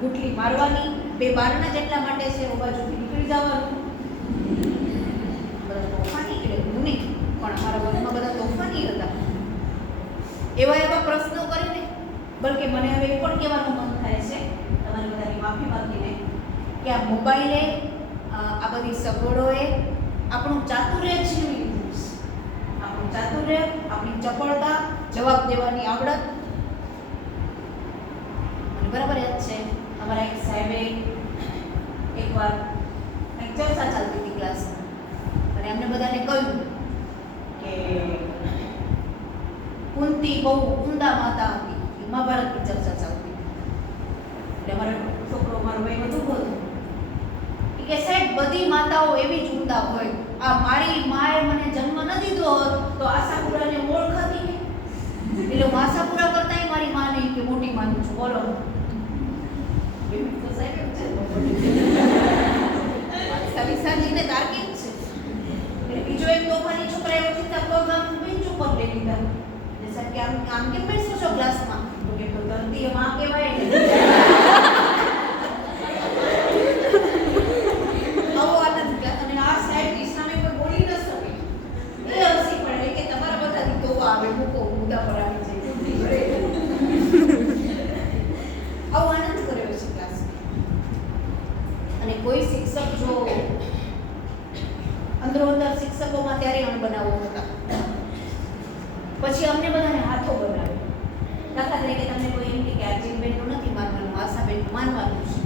ગુટલી મારવાની, 2 બારના જેટલા માટે છે એ બાજુથી નીકળી જવાનું. બધા તોફાની, એટલે હું નહીં પણ અમારા વર્ગમાં બધા તોફાની હતા. એવા પ્રશ્નો કરીને, બલકે મને હવે એ પણ કહેવાનું મન થાય છે તમારી બધાની માફી માંગીને કે આ મોબાઈલે, આ બધી સગવડોએ આપણું ચાતુર્ય છીનવી લીધું છે. આપણું ચાતુર્ય, આપણી ચપળતા, જવાબ દેવાની આવડત. મને બરાબર યાદ છે, અમારા એક સાહેબે એકવાર એક ચર્ચા ચાલતી હતી ક્લાસમાં, અને અમને બધાને કહ્યું કે કુંતી બહુ ઉમદા માતા હતી, મહાભારતની ચર્ચા ચાલતી. એટલે અમારો છોકરો, મારો ભાઈ બધું બોલતો કે સાહેબ બધી માતાઓ એવી જ ઉમદા હોય. આ મારી માએ મને જન્મ ન દીધો હોત તો આશાપુરાને ઓળખાતી ને, એટલે હું આશાપુરા કરતાંય મારી માં નહીં કે મોટી માનું છું. બોલો, તો સાહેબ એમ છે સાજીને તાર્કિક છે. એટલે બીજો એક તોફાની છોકરા એવો ચિંતા પગ આમ બેન્ચ ઉપર લઈ લીધા. સાહેબ કે આમ કેમ બેસો છો ક્લાસમાં? તો કે તો તરતી માં કહેવાય ને. આવો આનંદ કે અને આ સાહેબની સામે કોઈ બોલી ન શકે. એ હસી પડે કે તમારા બધાથી તો આવે, મૂકો મુદ્દા પર આવી જાય. આવો આનંદ કર્યો છે ક્લાસમાં. અને કોઈ શિક્ષક જો અંદરો અંદર શિક્ષકોમાં ત્યારે અણબનાવો હતા, પછી અમને બધાને હાથો બનાવ્યો. દાખલા તરીકે તમને કોઈ એમ કે આ જીનબેનનું નથી માનવાનું, આશાબેનનું માનવાનું છે,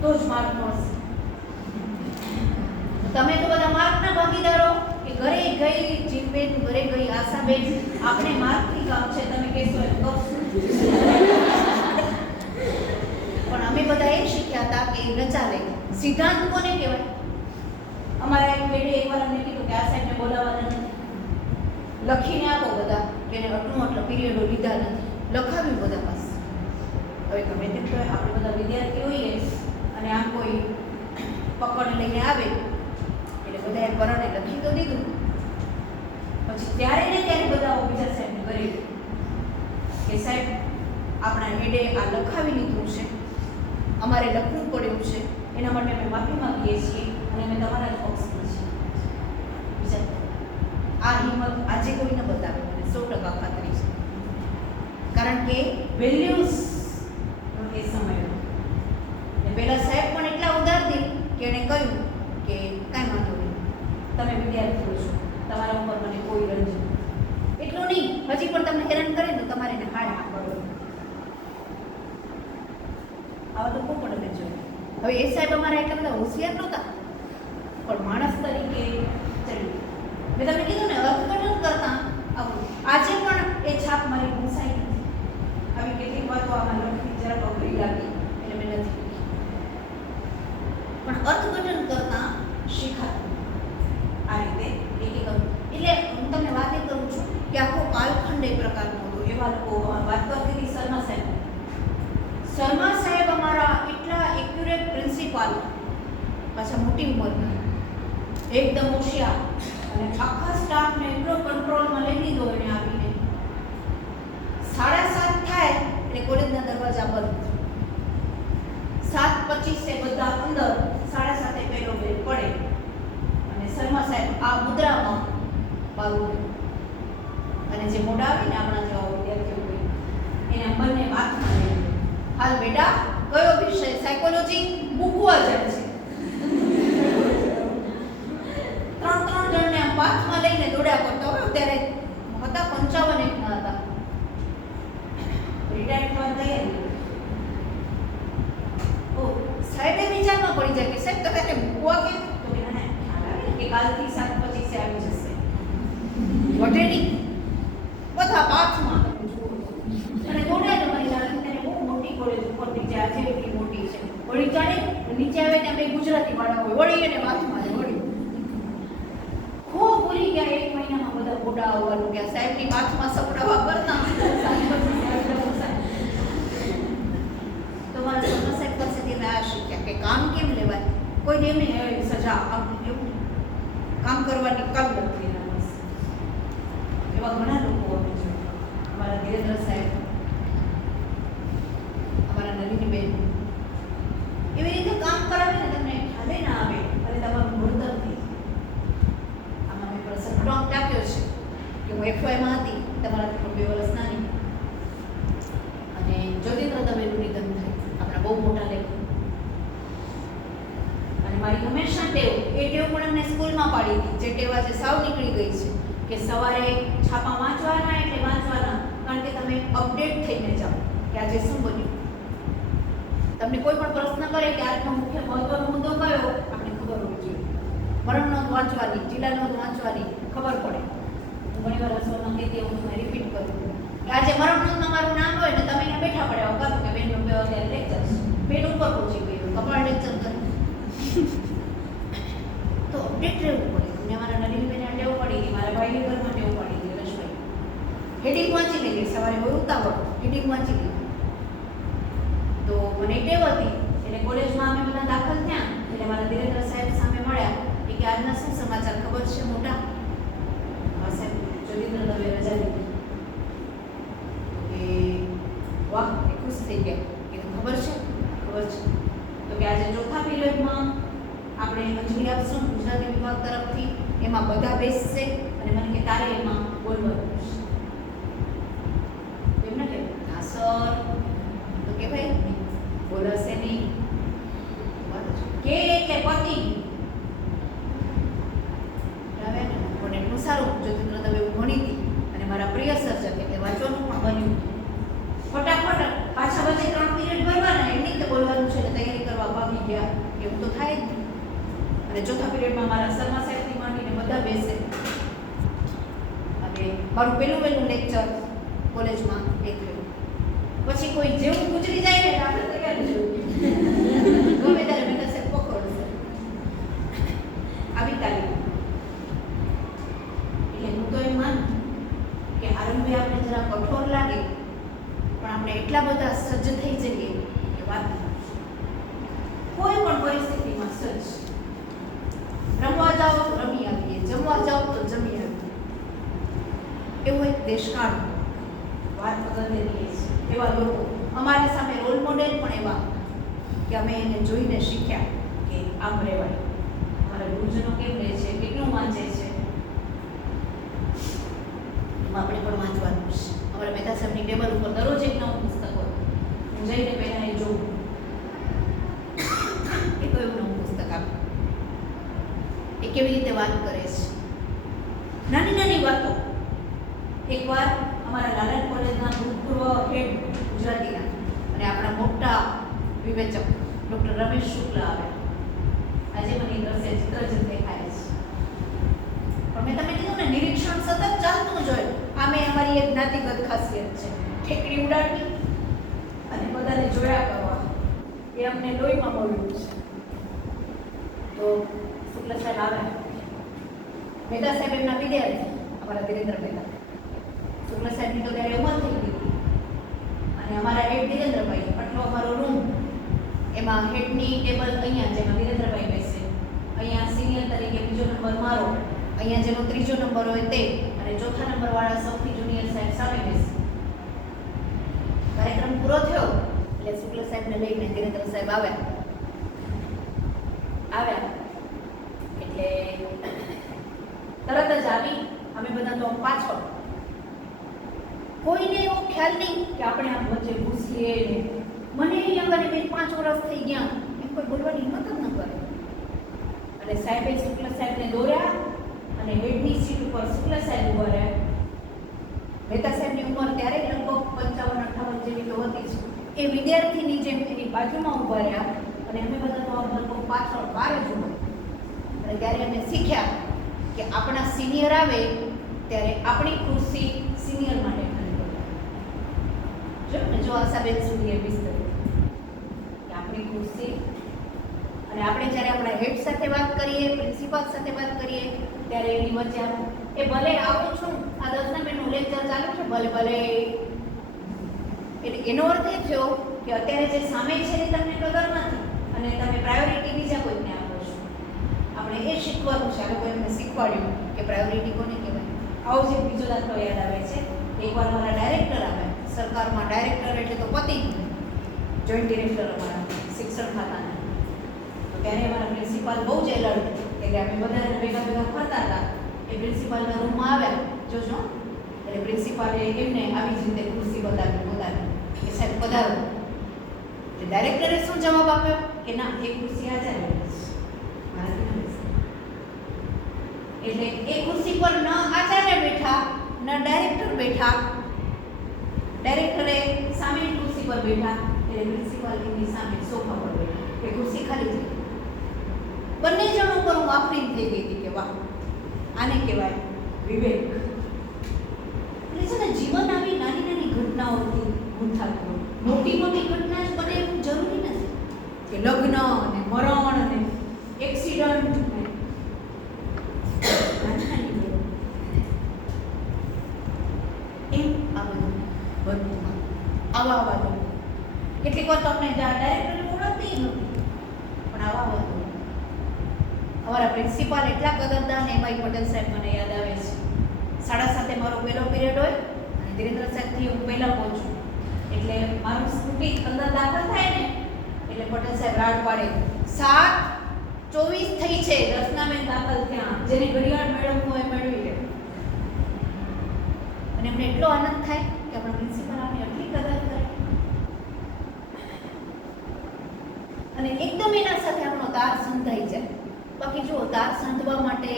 તો જ માર્ક મળશે. તમે તો બધા માર્કના ભાગીદારો કે ઘરે ગઈ જીનબેન, ઘરે ગઈ આશાબેન, આપણે માર્કથી કામ છે, તમે કહેશો એમ કરશું. પણ અમે બધા એ શીખ્યા હતા કે ન ચાલે. સિદ્ધાંત કોને કહેવાય? અમારા એક બેડે એકવાર અમને કીધું કે આ સાહેબને બોલાવવાના નથી, લખીને આપો બધા કે એને આટલું પીરિયડો લીધા નથી, લખાવ્યું બધા પાસે. હવે ગમે તેમ તો આપણે બધા વિદ્યાર્થી હોઈએ અને આમ કોઈ પકડ લઈને આવે એટલે બધાએ પરણે લખી તો દીધું. પછી ત્યારે ને ત્યારે બધા બીજા સાહેબને કરે કે સાહેબ આપણા હેડે આ લખાવી લીધું છે, અમારે લખવું પડ્યું છે, એના માટે અમે માફી માંગીએ છીએ અને અમે તમારા જ પક્ષમાં છીએ. બીજા આ હિંમત આજે કોઈ ન બતાવે, મને 100% ખાતરી છે. કારણ કે વેલ્યુઝ એ સમયનો ને પહેલાં સાહેબ પણ એટલા ઉદાર દિલ કે એણે કહ્યું કે કાંઈ વાંધો નહીં, તમે વિદ્યાર્થીઓ છો, તમારા ઉપર મને કોઈ રંજ એટલું નહીં, હજી પણ તમને હેરાન કરે ને તમારે એને હાડ કરો. આવા લોકો પણ અમે જોયું. હવે એ સાહેબ અમારા એટલા બધા હોશિયાર નહોતા, પણ માણસ તરીકે ચડી. મેં તમને કીધું ને, અર્થઘટન કરતા આવું આજે પણ એ છાપ મારી ભૂંસાઈ નથી. આવી કેટલીક વાતો આમાં લખી જરાક અઘરી લાગી એટલે મેં નથી લખી, પણ અર્થઘટન કરતા શીખાતું આ રીતે એક એટલે હું તમને વાત એ કરું છું કે આખો કાલખંડ એ પ્રકારનો હતો. એવા લોકો વાત કરતી હતી શર્મા સાહેબ અમારા એટલા એક્યુરેટ પ્રિન્સિપાલ, પાછા મોટી ઉંમરના, એકદમ હોશિયાર, અને આખા સ્ટાફને એટલો કંટ્રોલમાં લઈ લીધો એને આપીને. 7:30 થાય એટલે કોલેજના દરવાજા બંધ, 7:25 બધા અંદર, 7:30 પહેલો બેલ પડે અને શર્મા સાહેબ આ મુદ્રામાં પાડું અને જે મોઢા આવે ને આપણા જેવા વિદ્યાર્થીઓ એને બંને હાથમાં લઈ હાલ બેટા કયો વિષય? સાયકોલોજી મૂકવા જાય છે. 3 જણને આમ પાથમાં લઈને દોડ્યા કરતો હોય. ત્યારે હતા 55 એકના હતા. રિટાયર થવા તૈયારી. ઓ સાહેબે વિચારમાં પડી જાય કે સાહેબ તમે કે મૂકવા કે તો કે ના ખ્યાલ આવે કે કાલથી 7:25 આવી જશે. વટેડી બધા પાથમાં તમે જુઓ અને દોડ્યા તમારી લાગી તેને બહુ મોટી કોલેજ ઉપર નીચે આજે એટલી મોટી છે. વળી ચડે નીચે આવે ત્યાં બે ગુજરાતી બાળકો હોય વળી એને પાથમાં લે વળી ખૂબ ભૂલી ગયા. 1 મહિનામાં બધા ગોડા આવવાનું કે સાહેબની પાથમાં સપડાવા કરતા તો મારા સરના સાહેબ પાસેથી મેં આ શીખ્યા કે કામ કેમ લેવાય. કોઈ એમને સજા એવું કામ કરવાની કલ નથી. એવા ઘણા લોકો અમે છે. અમારા ધીરેન્દ્ર સાહેબ, અમારા નલિનીબેન એવી રીતે કામ કરાવે ને તમને ખ્યાલે ના આવે અને તમારું ભણતર થઈ. આમાં મેં પ્રસંગ ટોક ટાંક્યો છે કે હું FY માં હતી, તમારાથી પણ 2 વર્ષ નાની. અને જ્યોતિન્દ્ર દવેનું નિધન થાય, આપણા બહુ મોટા લેખક. અને મારી હંમેશા ટેવ એ ટેવ પણ અમને સ્કૂલમાં પાડી હતી. જે ટેવ આજે સાવ નીકળી ગઈ છે કે સવારે છાપા વાંચવાના એટલે વાંચવાના, કારણ કે તમે અપડેટ થઈને જાઓ કે આજે શું બન્યું. તમને કોઈ પણ પ્રશ્ન કરે કે આજનો મુખ્ય મહત્વનો મુદ્દો કયો, આપણે ખબર હોવી જોઈએ. મરણ નોંધ વાંચવાની, જિલ્લા નોંધ વાંચવાની, ખબર પડે. હું ઘણી વાર રસોઈમાં કહેતી હું તમને રિપીટ કરું કે આજે મરણ નોંધમાં મારું નામ હોય ને તમે એને બેઠા પડ્યા કહો કે બેન અત્યારે લેક્ચર બેન ઉપર પહોંચી ગયું કપાળ લેક્ચર કરે તો અપડેટ રહેવું પડે. મને મારા નલિનીબેન ટેવ પડી ગઈ, મારા ભાઈને ઘરમાં ટેવ પડી ગઈ. રસભાઈ હેડિંગ વાંચી લીધી, સવારે હોય ઉતાવળ હેડિંગ વાંચી લીધી. તો મને ટેવ હતી એટલે કોલેજમાં અમે બધા દાખલ થયા એટલે મારા ધીરેન્દ્ર સાહેબ સામે મળ્યા કે આજના શું સમાચાર ખબર છે મોટા? હા સાહેબ જ્યોતિન્દ્ર દવે રજા લીધી. કે વાહ એ ખુશ થઈ ગયા કે ખબર છે? ખબર છે. તો કે આજે ચોથા પીરિયડમાં આપણે અંજલિ આપશું ગુજરાતી વિભાગ તરફથી, એમાં બધા બેસશે અને મને કે તારે એમાં બોલવાનું છે. એમને કે હા સર. તો કે ભાઈ બોલાશે નહીં કે એટલે પતિ આવે ને. પણ એટલું સારું જ્યોતિન્દ્ર દવે એવું ભણી હતી અને મારા પ્રિય સર્જક એટલે વાંચવાનું પણ બન્યું. ફટાફટ પાછા વચ્ચે 3 પીરિયડ ભરવાના, એમ નહીં કે બોલવાનું છે એટલે તૈયારી કરવા ભાગી ગયા, એવું તો થાય જ નહીં. અને ચોથા પીરિયડમાં મારા શર્મા સાહેબથી માંડીને બધા બેસે અને મારું પહેલું લેક્ચર કોલેજમાં એ થયું. પછી કોઈ જેવું ગુજરી જાય ને આપણે તૈયાર જ હોઈએ ગમે ત્યારે મેં સાહેબ પકડશે આવી તારીખ. એટલે હું તો એમ માનું કે આરંભે આપણે જરા કઠોર લાગે પણ આપણે એટલા બધા સજ્જ થઈ જઈએ કે વાત કોઈ પણ પરિસ્થિતિમાં સજ્જ. રમવા જાઓ તો રમી આવીએ, જમવા જાઓ તો જમી આવીએ. એવો એક દેશકાળ વાત અગત્યની છે. એવા લોકો અમારી સામે રોલ મોડેલ પણ એવા કે અમે એને જોઈને શીખ્યા કે આમ રહેવાય. અમારા ગુરુજનો કેમ રહે છે, કેટલું વાંચે છે, એમાં આપણે પણ વાંચવાનું છે. અમારા મહેતા સાહેબની ટેબલ ઉપર દરરોજ એક નવું પુસ્તક હોય. હું જઈને પહેલાં એ જોઉં એ કયું નવું પુસ્તક આપે, એ કેવી રીતે વાત કરે છે. નાની નાની વાતો. એકવાર અમારા લાલન કોલેજના ભૂતપૂર્વ હેડ ગુજરાતીના અને આપણા મોટા વિવેચક ડૉક્ટર રમેશ શુક્લા આવ્યા. આજે મને એ દ્રશ્ય ચિત્ર જ દેખાય છે. પણ મેં તમે કીધું ને નિરીક્ષણ સતત ચાલતું જ હોય. આમે અમારી એક જ્ઞાતિગત ખાસિયત છે, ઠેકડી ઉડાડવી અને બધાને જોયા કરવા. એ અમને લોહીમાં મળ્યું છે. તો શુક્લા સાહેબ આવ્યા. મહેતા સાહેબ એમના વિદ્યાર્થી અમારા ધીરેન્દ્ર મહેતા. શુક્લા સાહેબની તો ત્યારે ઉંમર થઈ ગઈ અને અમારા હેડ ધીરેન્દ્રભાઈ, આટલો અમારો રૂમ, એમાં હેડની ટેબલ અહીંયા જેમાં ધીરેન્દ્રભાઈ બેસે, અહીંયા સિનિયર તરીકે 2જો નંબર મારો, અહીંયા જેનો 3જો નંબર હોય તે, અને ચોથા નંબરવાળા સૌથી જુનિયર સાહેબ સામે બેસે. કાર્યક્રમ પૂરો થયો એટલે શુક્લા સાહેબને લઈને ધીરેન્દ્ર સાહેબ આવ્યા એટલે તરત જ આવી. અમે બધા તો પાછળ, કોઈને એવો ખ્યાલ નહીં કે આપણે આ વચ્ચે ઘૂસીએ ને મને યંગ અને બેન 5 વર્ષ થઈ ગયા, એમ કોઈ બોલવાની હિંમત જ ન કરે. અને સાહેબે શુક્લ સાહેબને દોર્યા અને હેડની સીટ ઉપર શુક્લ સાહેબ ઉભા રહ્યા. મહેતા સાહેબની ઉંમર ત્યારે લગભગ 55-58 જેવી તો હતી જ. એ વિદ્યાર્થીની જેમ એની બાજુમાં ઊભા રહ્યા અને અમે બધા તો લગભગ પાછળ બહાર જ ઊભા. અને ત્યારે અમે શીખ્યા કે આપણા સિનિયર આવે ત્યારે આપણી ખુરશી સિનિયર માટે ખાલી પડે. જો ને, જો આશાબેન સુધી એ વિસ્તરે કે આપણી ખુરશી, અને આપણે જ્યારે આપણા હેડ સાથે વાત કરીએ, પ્રિન્સિપાલ સાથે વાત કરીએ, ત્યારે એની વચ્ચે એ ભલે આવું છું, આ 10ના બેનનું લેક્ચર ચાલુ છે, ભલે ભલે, એટલે એનો અર્થ એ થયો કે અત્યારે જે સામે છે એ તમને કદર નથી અને તમે પ્રાયોરિટી બીજા કોઈને આપો છો. આપણે એ શીખવાનું છે. આ લોકોએ અમને શીખવાડ્યું કે પ્રાયોરિટી કોને કહેવાય. આવો જે બીજો દાખલો યાદ આવે છે, એકવાર મારા ડાયરેક્ટર આવે, સરકારમાં ડાયરેક્ટર એટલે તો પતિ ગયું, જોઈન્ટ ડિરેક્ટર અમારા શિક્ષણ ખાતાના. તો ત્યારે અમારા પ્રિન્સિપાલ બહુ જ એલર્ટ, એટલે અમે બધા ભેગા ફરતા હતા. એ પ્રિન્સિપાલના રૂમમાં આવ્યા, જોજો. એટલે પ્રિન્સિપાલે એમને આવી જ રીતે ખુરશી બતાવી પોતાની કે સાહેબ પધારો. એટલે ડાયરેક્ટરે શું જવાબ આપ્યો કે ના, એ ખુરશી આચાર્ય મારાથી ન બેસે. એટલે એ ખુરશી પર ન આચાર્ય બેઠા, ન ડાયરેક્ટર બેઠા. ડાયરેક્ટરે સામેની ખુરશી પર બેઠા, એટલે પ્રિન્સિપાલ એમની સામે સોફા પર બેઠા. એ ખુરશી ખાલી થઈ. બંને જણ ઉપર હું આફરીન થઈ ગઈ હતી કે વાહ, આને કહેવાય વિવેક. એટલે છે ને, જીવન આવી નાની નાની ઘટનાઓથી ગૂંથાતું હોય. મોટી મોટી ઘટના જ બને એવું જરૂરી નથી કે લગ્ન અને મરણ અને એક્સિડન્ટ ને નાની નાની એમ આ બધું આવા લોકો કેટલીક વાર તમને ડાયરેક્ટરને ઓળખતી નથી, પણ આવા બધું અમારા પ્રિન્સિપાલ એટલા કદરદાન એમઆઈ પટેલ સાહેબ મને યાદ આવે છે. 7:30 મારો પહેલો પીરિયડ હોય અને ધીરેન્દ્ર સાહેબથી હું પહેલાં પહોંચું, એટલે મારું સ્કૂટી અંદર દાખલ થાય ને એટલે પટેલ સાહેબ રાડ પાડે, 7:24 થઈ છે, રચનાબેન દાખલ થયા, જેની ઘડિયાળ મેળવવું હોય મેળવી લે. અને એમને એટલો આનંદ થાય કે આપણા પ્રિન્સિપાલ આપણી આટલી કદર કરે અને એકદમ એના સાથે આપણો તાર સંધાઈ જાય. બાકી જો તાર સાંધવા માટે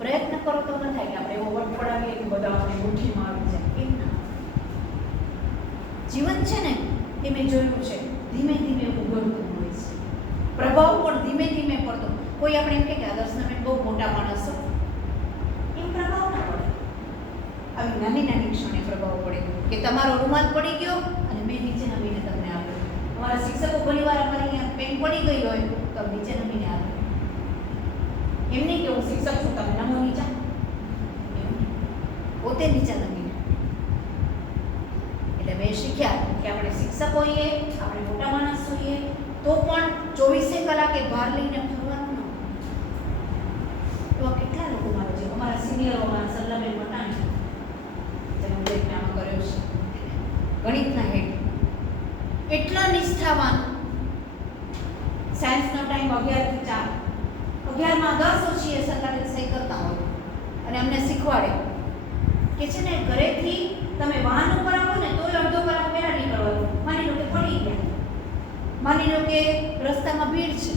પ્રયત્ન કરો તો ન થાય કે આપણે એવો વટ પડાવીએ કે બધા આપણે મુઠ્ઠીમાં આવી જાય. એમ ના. જીવન છે ને, એ મેં જોયું છે, ધીમે ધીમે ઉઘડતું હોય છે. પ્રભાવ પણ ધીમે ધીમે પડતો. કોઈ આપણે એમ કે આદર્શના બેન બહુ મોટા માણસો, એમ પ્રભાવ ના પડે. આવી નાની નાની ક્ષણે પ્રભાવ પડે કે તમારો રૂમાલ પડી ગયો અને મેં નીચે નમીને તમને આપ્યો. અમારા શિક્ષકો ઘણી વાર અમારી અહીંયા પેન પડી ગઈ હોય તો નીચે નમીને આપે. એમ નહીં કે હું શિક્ષક છું, તમે નમો નીચા, પોતે નીચા નમીને. એટલે મેં શીખ્યા કે આપણે શિક્ષક હોઈએ, આપણે મોટા માણસ હોઈએ, તો પણ 24 કલાકે બહાર લઈને ફરવાનું ન. તો કેટલા લોકો મારે છે, અમારા સિનિયરો, અમારા સલ્લાબેન મટાણી, જેનો ઉલ્લેખ મેં આમાં કર્યો છે, ગણિતના હેડ, એટલા નિષ્ઠાવાન. સાયન્સનો ટાઈમ 11 થી 4, 11માં 10 ઓછી એ સલ્લાબેન સહી કરતા હોય અને અમને શીખવાડે કે છે ને, ઘરેથી તમે વાહન ઉપર આવો ને તોય અડધો કલાક પહેલા નીકળવાનું. માની લો કે પડી ગયા, માની લો કે રસ્તામાં ભીડ છે,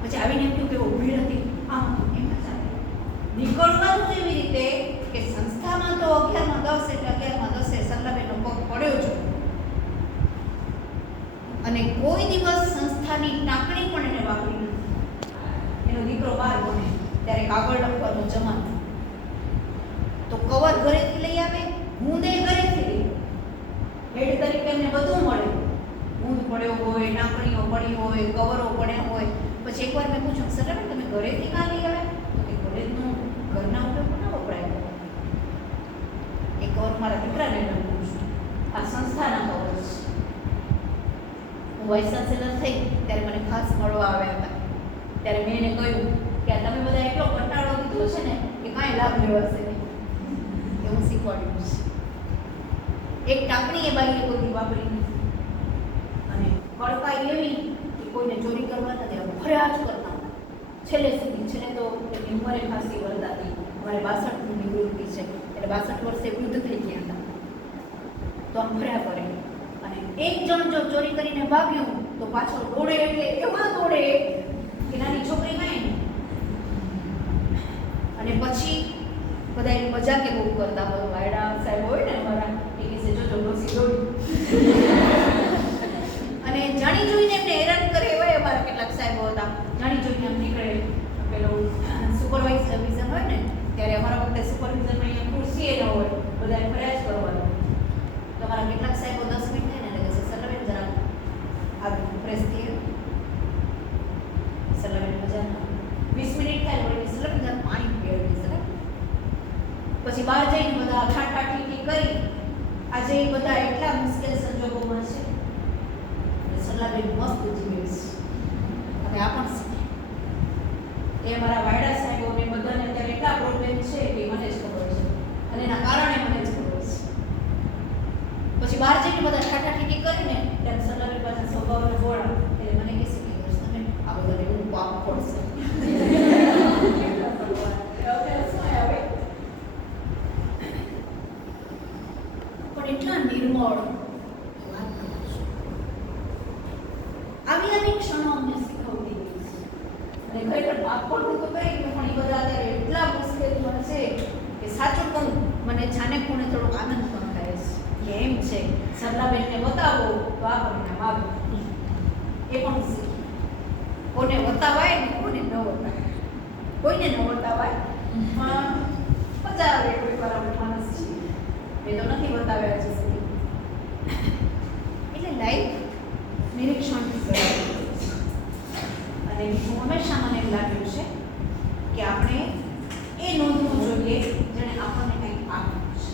પછી આવીને એમ કહ્યું કે ભીડ હતી, આમ એમ જ ચાલે. નીકળવાનું જ એવી રીતે કે સંસ્થામાં તો 11માં 10 એટલે 11માં 10 સલ્લાબેનનો પગ પડ્યો છે. અને કોઈ દિવસ સંસ્થાની ટાંકણી પણ એને વાપરી નથી. એનો દીકરો 12 બને ત્યારે કાગળ લખવાનો જમાનો, તો કવર ઘરેથી લઈ આવે, ગુંદે ઘરેથી લઈ. હેડ તરીકે એમને બધું મળે, ગુંદ પડ્યો હોય, ટાંકણીઓ પડી હોય, કવરો પડ્યા હોય. પછી એકવાર મેં પૂછ્યું, સર તમે ઘરેથી કાં લઈ આવે? તો કે કોલેજનું ઘરના ઉપયોગ ના વપરાય. એ કવર મારા દીકરાને લખું છું, આ સંસ્થાના કવર છે. હું વાઇસ ચાન્સેલર થઈ ત્યારે મને ખાસ મળવા આવ્યા હતા. ત્યારે મેં એને કહ્યું કે તમે બધા એટલો કંટાળો દીધો છે ને કે કાંઈ લાભ લેવાશે નહીં. એવું શીખવાડ્યું છે. એક ટાંકણી એ બાઈએ કોઈ વાપરી નથી અને કડકાઈ એવી કે કોઈને ચોરી કરવા ન દેવા, ફરિયાદ કરતા છેલ્લે સુધી. છેલ્લે તો એની ઉંમરે ખાસી વરદાતી, અમારે 62ની નિવૃત્તિ છે એટલે 62 વર્ષે વૃદ્ધ થઈ ગયા હતા. તો આમ ફર્યા કરે અને અને એક જણ જો ચોરી કરીને ભાગ્યું તો પાછળ દોડે એટલે એમાં દોડે કે નાની છોકરી કાંઈ નહીં. અને પછી બધા એની મજાક એ બહુ કરતા હોય. વાયડા સાહેબ હોય ને અમારા એ કહેશે જો ડોસી દોડી. અને જાણી જોઈને એમને હેરાન કરે એવા અમારા કેટલાક સાહેબો હતા. જાણી જોઈને એમ નીકળે પેલો સુપરવાઇઝર હોય ને ત્યારે અમારા વખતે સુપરવિઝનમાં અહીંયા ખુરશી ન હોય, બધાએ ફરિયાદ કરવાનું. તો અમારા કેટલાક સાહેબો 10 મિનિટ થાય ને એટલે કહેશે સલાબેન જરા આ પ્રેસ થઈએ. સલાબેન મજા ના 20 મિનિટ થાય વળી સલાબેન જરા પાણી પીવડાવી સલાબ. પછી બહાર જઈને બધા ઠાઠાઠી કરી આજે એ બધા એટલા મુશ્કેલ સંજોગોમાં છે. સલાબેન મસ્ત જીવે છે અને આ પણ શીખે. એ મારા વાયડા સાહેબોને બધાને અત્યારે એટલા પ્રોબ્લેમ છે કે મને જ ખબર છે અને એના કારણે મને જ ખબર છે. પછી બહાર જઈને બધા ઠાઠાઠી કરીને ત્યારે સલાબેન પાસે સ્વભાવને બોળા એટલે મને કહેશે કે તમે આ બધાને એવું પાપ પડશે. પણ એટલા નિર્મળ વાત કરું છું. આવી ક્ષણો અમને શીખવતી ગઈ છે. અને ખરેખર પાપડનું તો કંઈ નહીં, પણ એ બધા અત્યારે એટલા મુશ્કેલીમાં છે કે સાચું કહું મને છાને ખૂણે થોડોક આનંદ પણ થાય છે કે એમ છે સરલાબેનને બતાવો તો આ પરિણામ આવે. એ પણ શીખી કોને બતાવાય ને કોને ન બતાવાય. કોઈને ન બતાવાય પણ મજા આવે કોઈ વાર આપણે માણસ છીએ. મેં તો નથી બતાવ્યા છે સુધી. એટલે લાઈફ નિરીક્ષણથી કરાવી અને હું હંમેશા મને એમ લાગ્યું છે કે આપણે એ નોંધવું જોઈએ જેણે આપણને કંઈક આપ્યું છે.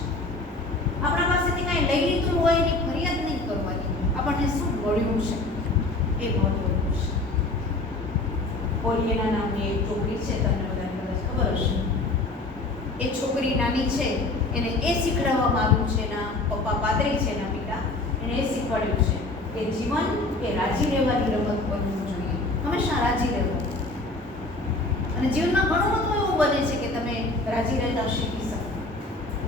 આપણા પાસેથી કાંઈ લઈ લીધું હોય એની ફરિયાદ નહીં કરવાની. આપણને શું મળ્યું છે એ મહત્વનું છે. પોલિયાના નામની એક છોકરી છે, તમને બધાને કદાચ ખબર હશે. એ છોકરી નાની છે, એને એ શીખડાવવામાં આવ્યું છે, એના પપ્પા પાદરી છે, એના પિતા એને એ શીખવાડ્યું છે કે જીવન એ રાજી રહેવાની રમત બનવું જોઈએ. હંમેશા રાજી રહેવું. અને જીવનમાં ઘણું બધું એવું બને છે કે તમે રાજી રહેતા શીખી શકો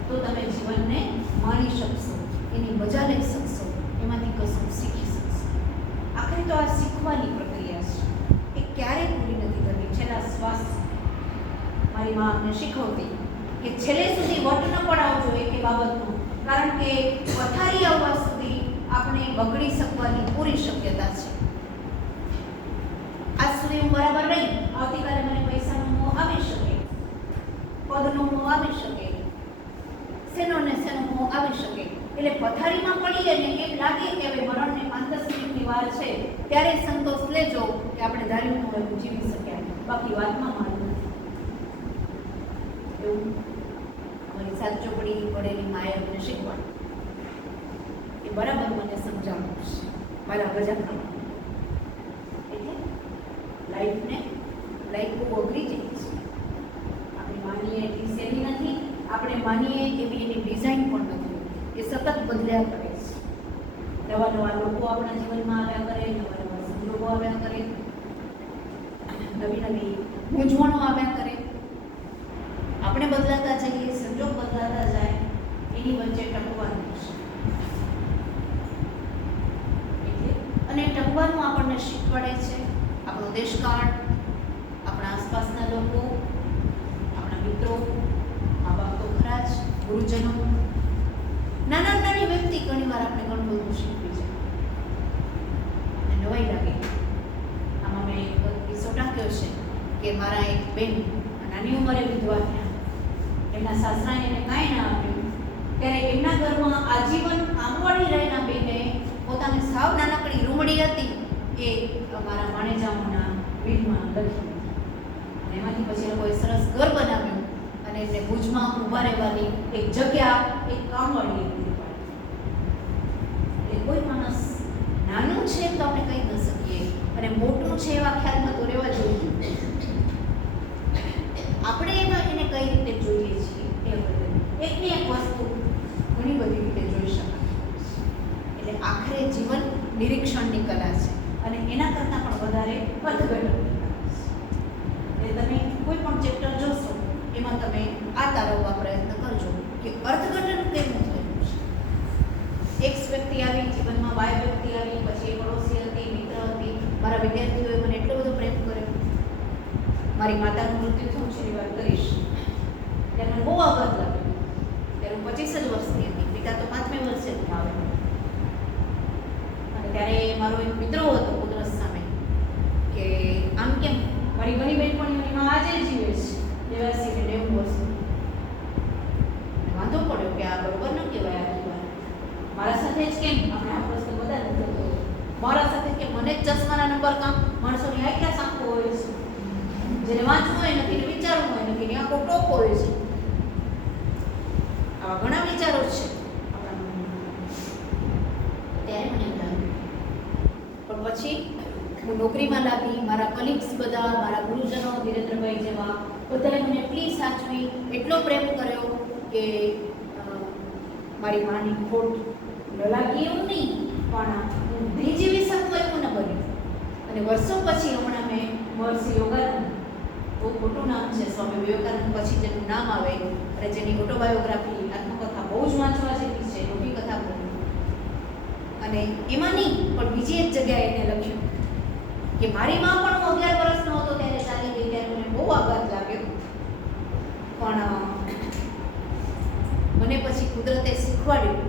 તો તમે જીવનને માણી શકશો, એની મજા લઈ શકશો, એમાંથી કશું શીખી શકશો. આખરે તો આ શીખવાની પ્રક્રિયા છે. એ ક્યારેય પૂરી નથી થતી. છેલ્લા શ્વાસ મારી મા અમને શીખવતી કે છેલ્લે સુધી વટ ન પડાવજો એક બાબતનું, કારણ કે પથારી આવવા સુધી આપણે બગડી શકવાની પૂરી શક્યતા છે. આજ સુધી હું બરાબર નહીં, આવતીકાલે મને પૈસાનો મોહ આવી શકે, પદનો મોહ આવી શકે, શેનો ને શેનો મોહ આવી શકે. એટલે પથારીમાં પડીએ ને એમ લાગે કે હવે મરણની 5-10 મિનિટની વાર છે ત્યારે સંતોષ લેજો કે આપણે ધાર્યું તો એવું જીવી શક્યા, બાકી વાતમાં મારું નથી. એવું મારી સાત ચોપડી પડેલી માએ મને શીખવાડ્યું. એ બરાબર મને સમજાવવું છે મારા ભજનમાં. એટલે લાઈફ બહુ અઘરી જેવી છે. આપણે માનીએ એટલી સહેલી નથી, આપણે માનીએ એવી એની ડિઝાઇન પણ નથી. એ સતત બદલ્યા કરે છે. નવા નવા લોકો આપણા જીવનમાં આવ્યા કરે, નવા નવા સંજોગો આવ્યા કરે, નવી નવી મૂંઝવણો આવ્યા કરે. આપણે બદલાતા જઈએ, સંજોગ બદલાતા જાય, એની વચ્ચે ટકવાનું છે. અને ટકવાનું આપણને શીખવાડે છે આપણો દેશકાળ, આપણા આસપાસના લોકો, આપણા મિત્રો, મા બાપ તો ખરા જ, ગુરુજનો. નાની વ્યક્તિ ઘણી વાર આપણે ઘણું બધું શીખવી છે અને નવાઈ લાગે. આમાં મેં એક કિસ્સો ટાંક્યો છે કે મારા એક બેન નાની ઉંમરે વિધવા થયા. એમના સાસરાએ એને કાંઈ ના આપ્યું ત્યારે એમના ઘરમાં આજીવન આંગવાડી રહેલા બેને પોતાની સાવ નાનકડી રૂમડી હતી એ અમારા માણેજાઓના બિલમાં લખી અને એમાંથી પછી લોકોએ સરસ ઘર બનાવ્યું અને એમને ભુજમાં ઊભા રહેવાની એક જગ્યા એક કામવાળી પૂરી પાડી. એટલે કોઈ માણસ નાનું છે તો આપણે કહી ન શકીએ અને મોટું છે એવા ખ્યાલમાં તો રહેવા જોઈએ. આપણે એને કઈ રીતે જોઈએ છીએ એ એકની એક વસ્તુ ઘણી બધી રીતે જોઈ શકાય. એટલે આખરે જીવન નિરીક્ષણની કલા છે અને એના કરતાં પણ વધારે અર્થઘટનની કલા છે. એટલે તમે કોઈ પણ ચેપ્ટર જોશો એમાં તમે આ તારવવા પ્રયત્ન કરજો કે અર્થઘટન કેવું થયું છે. એક વ્યક્તિ આવી જીવનમાં સહાય વ્યક્તિ આવી, પછી એક પડોશી હતી, મિત્ર હતી. મારા વિદ્યાર્થીઓએ મને એટલો બધો પ્રેમ કર્યો. મારી માતાનું મૃત્યુ થયું છે એની વાત કરીશ ત્યારે મને બહુ આઘાત લાગ્યો. ત્યારે હું 25 જ વર્ષની હતી, પિતા તો 5મે વર્ષે જ આવે. અને ત્યારે મારો એક મિત્ર હતો કુદરત સામે કે આમ કેમ મારી ઘણી બહેનપણીઓની આજે જીવે છે 82 ને 90 વર્ષ. વાંધો પડ્યો કે આ બરોબર ન કહેવાય. આ વાત મારા સાથે જ કેમ આપણે આ પ્રશ્ન બધા નથી થતો. મારા સાથે કે મને જ ચશ્માના નંબર કામ માણસોની હાઈ ક્લાસ આંખો હોય છે, જેને વાંચવું હોય નથી ને વિચારવું હોય નથી ને આંખો ટોપ હોય છે. આવા ઘણા વિચારો છે આપણા મનમાં. ત્યારે મને એમ લાગ્યું. પણ પછી હું નોકરીમાં લાગી. મારા કલીગ્સ બધા, મારા ગુરુજનો ધીરેન્દ્રભાઈ જેવા બધાએ મને એટલી સાચવી, એટલો પ્રેમ કર્યો કે મારી માની ખોટ ન લાગી એવું નહીં, પણ હું નહીં જીવી શકું એવું ન બન્યું. અને વર્ષો પછી હમણાં મેં મહર્ષિ યોગાનંદ, બહુ ખોટું નામ છે, સ્વામી વિવેકાનંદ પછી જેનું નામ આવે અને જેની ઓટોબાયોગ્રાફી આત્મકથા બહુ જ વાંચવા જેવી છે, યોગી કથા બોલી. અને એમાં નહીં પણ બીજી એક જગ્યાએ એને લખ્યું કે મારી માં પણ હું 11 વર્ષનો હતો ત્યારે ચાલી ગઈ. ત્યારે મને બહુ આઘાત લાગ્યો. પણ મને પછી કુદરતે શીખવાડ્યું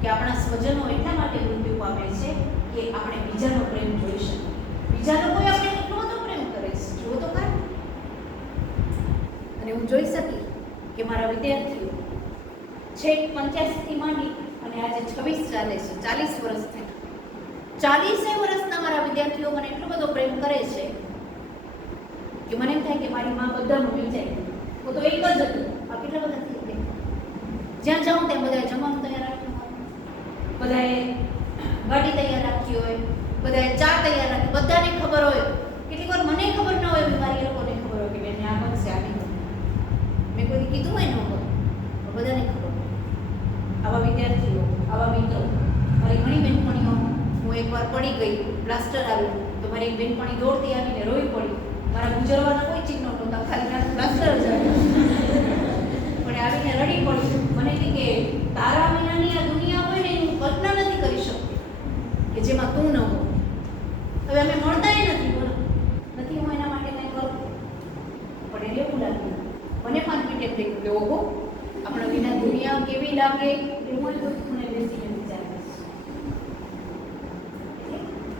કે આપણા સ્વજનો એટલા માટે મૃત્યુ પામે છે કે આપણે બીજાનો પ્રેમ જોઈ શકીએ. બીજા લોકો આપણે કેટલો બધો પ્રેમ કરે છે, જુઓ તો ખરા. અને હું જોઈ શકી કે મારા વિદ્યાર્થીઓ છેક 85 થી માંડી અને આજે 26 ચાલે છે, 40 વર્ષ થયા. 40 વર્ષના મારા વિદ્યાર્થીઓ મને એટલો બધો પ્રેમ કરે છે કે મને એમ થાય કે મારી માં બધાનું વિચારી. હું તો એક જ હતી, આ કેટલા બધા થઈ ગયા. જ્યાં જાઉં ત્યાં બધાએ જમવાનું તૈયાર રાખ્યું હોય, બધાએ ગાડી તૈયાર રાખી હોય, બધાએ ચા તૈયાર રાખી. બધાને ખબર હોય, કેટલીક વાર મને ખબર ન હોય, મારી એ લોકોને ખબર હોય કે બેન આ બનશે, આ નહીં. મેં કોઈ કીધું હોય ન હોય, પણ બધાને ખબર હોય. આવા વિદ્યાર્થીઓ, આવા મિત્રો, મારી ઘણી બહેનપણીઓ. હું એકવાર પડી ગઈ, પ્લાસ્ટર આવ્યું તો મારી એક બહેનપણી દોડતી આવીને રોઈ પડી. મારા ગુજરવાના કોઈ ચિહ્નો નહોતા, ખાલી પ્લાસ્ટર જ આવ્યું. પણ આવીને રડી પડી. મને કહી કે તારા વિનાની આ દુનિયા હોય ને એની કલ્પના નથી કરી શકતી કે જેમાં તું ન હો. હવે અમે મળતાય નથી, બોલો નથી હું એના માટે કંઈ કરું. પણ એને એવું લાગ્યું, મને કોન્ફિડન્ટ થઈ ગયું કે ઓહો આપણા વિના દુનિયા કેવી લાગે એ હું મને બેસીને વિચારીશ.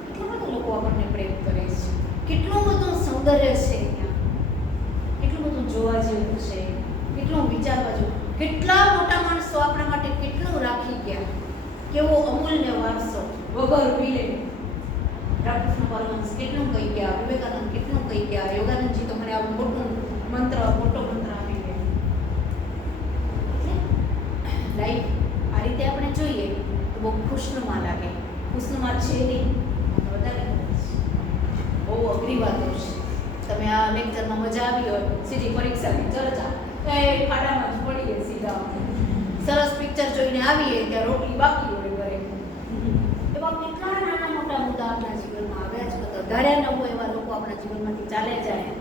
કેટલા બધા લોકો આપણને પ્રેમ કરે છે, કેટલું બધું સૌંદર્ય છે ત્યાં, કેટલું બધું જોવા જેવું છે, કેટલું વિચારવા જેવું. કેટલા મોટા માણસો આપણા માટે કેટલું રાખી ગયા, કેવો અમૂલ્ય વારસો વગર વિલે. રામકૃષ્ણ પરમહંસ કેટલું કહી ગયા, વિવેકાનંદ કેટલું કહી ગયા, યોગાનંદજી તો મને આવું મોટો મંત્ર આપી ગયા. લાઈફ આ રીતે આપણે જોઈએ તો બહુ ખુશનુમા લાગે. ખુશનુમા છે નહીં, વધારે બહુ અઘરી વાતો છે. તમે આ લેક્ચરમાં મજા આવી હોય, સીધી પરીક્ષાની ચર્ચા એ ખાડામાં જ પડીએ સીધા. સરસ પિક્ચર જોઈને આવીએ ત્યાં રોટલી બાકી હોય ઘરે. એવા કેટલા નાના મોટા મુદ્દા આપણા જીવનમાં આવ્યા છે. બધા ધાર્યા ન હોય એવા લોકો આપણા જીવનમાંથી ચાલે જાય,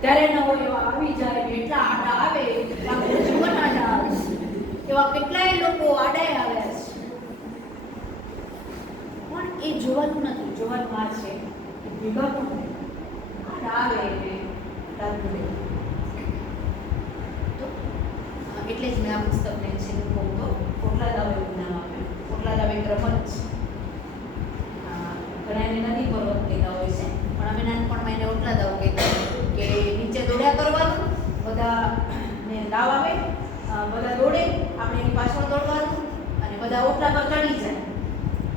ત્યારે ન હોય એવા આવી જાય. એટલા આડા આવે, આખું જીવન આડા આવે. એવા કેટલાય લોકો આડાએ આવ્યા છે. પણ એ જોવાનું નથી, જોવાનું આ છે કે ભેગા પણ આડા આવે ને રાતનું રહે. એટલે જ મેં આ પુસ્તકને છે કહું તો પોટલા દાવ એવું નામ આપ્યું. પોટલા દાવ એક રમત છે. ઘણા એને નદી પર્વત કહેતા હોય છે, પણ અમે નાનપણમાં એને ઓટલા દાવ કહેતા કે નીચે દોડ્યા કરવાનું, બધા ને દાવ આવે, બધા દોડે, આપણે એની પાછળ દોડવાનું અને બધા ઓટલા પર ચડી જાય.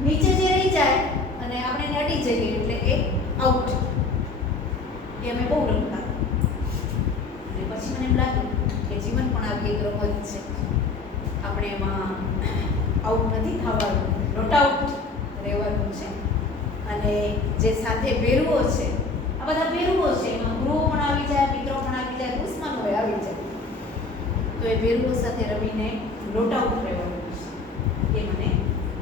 નીચે જે રહી જાય અને આપણે એને અડી જઈએ એટલે એ આઉટ. એ અમે બહુ રમતા. અને પછી મને એમ લાગ્યું કે જીવન પણ આવી એક રમત છે. આપણે એમાં આઉટ નથી થવાનું, નોટ આઉટ રહેવાનું છે. અને જે સાથે ભેરવો છે, આ બધા ભેરવો છે, એમાં ગુરુઓ પણ આવી જાય, મિત્રો પણ આવી જાય, દુશ્મનો આવી જાય. તો એ ભેરવો સાથે રમીને નોટ આઉટ રહેવાનું છે. એ મને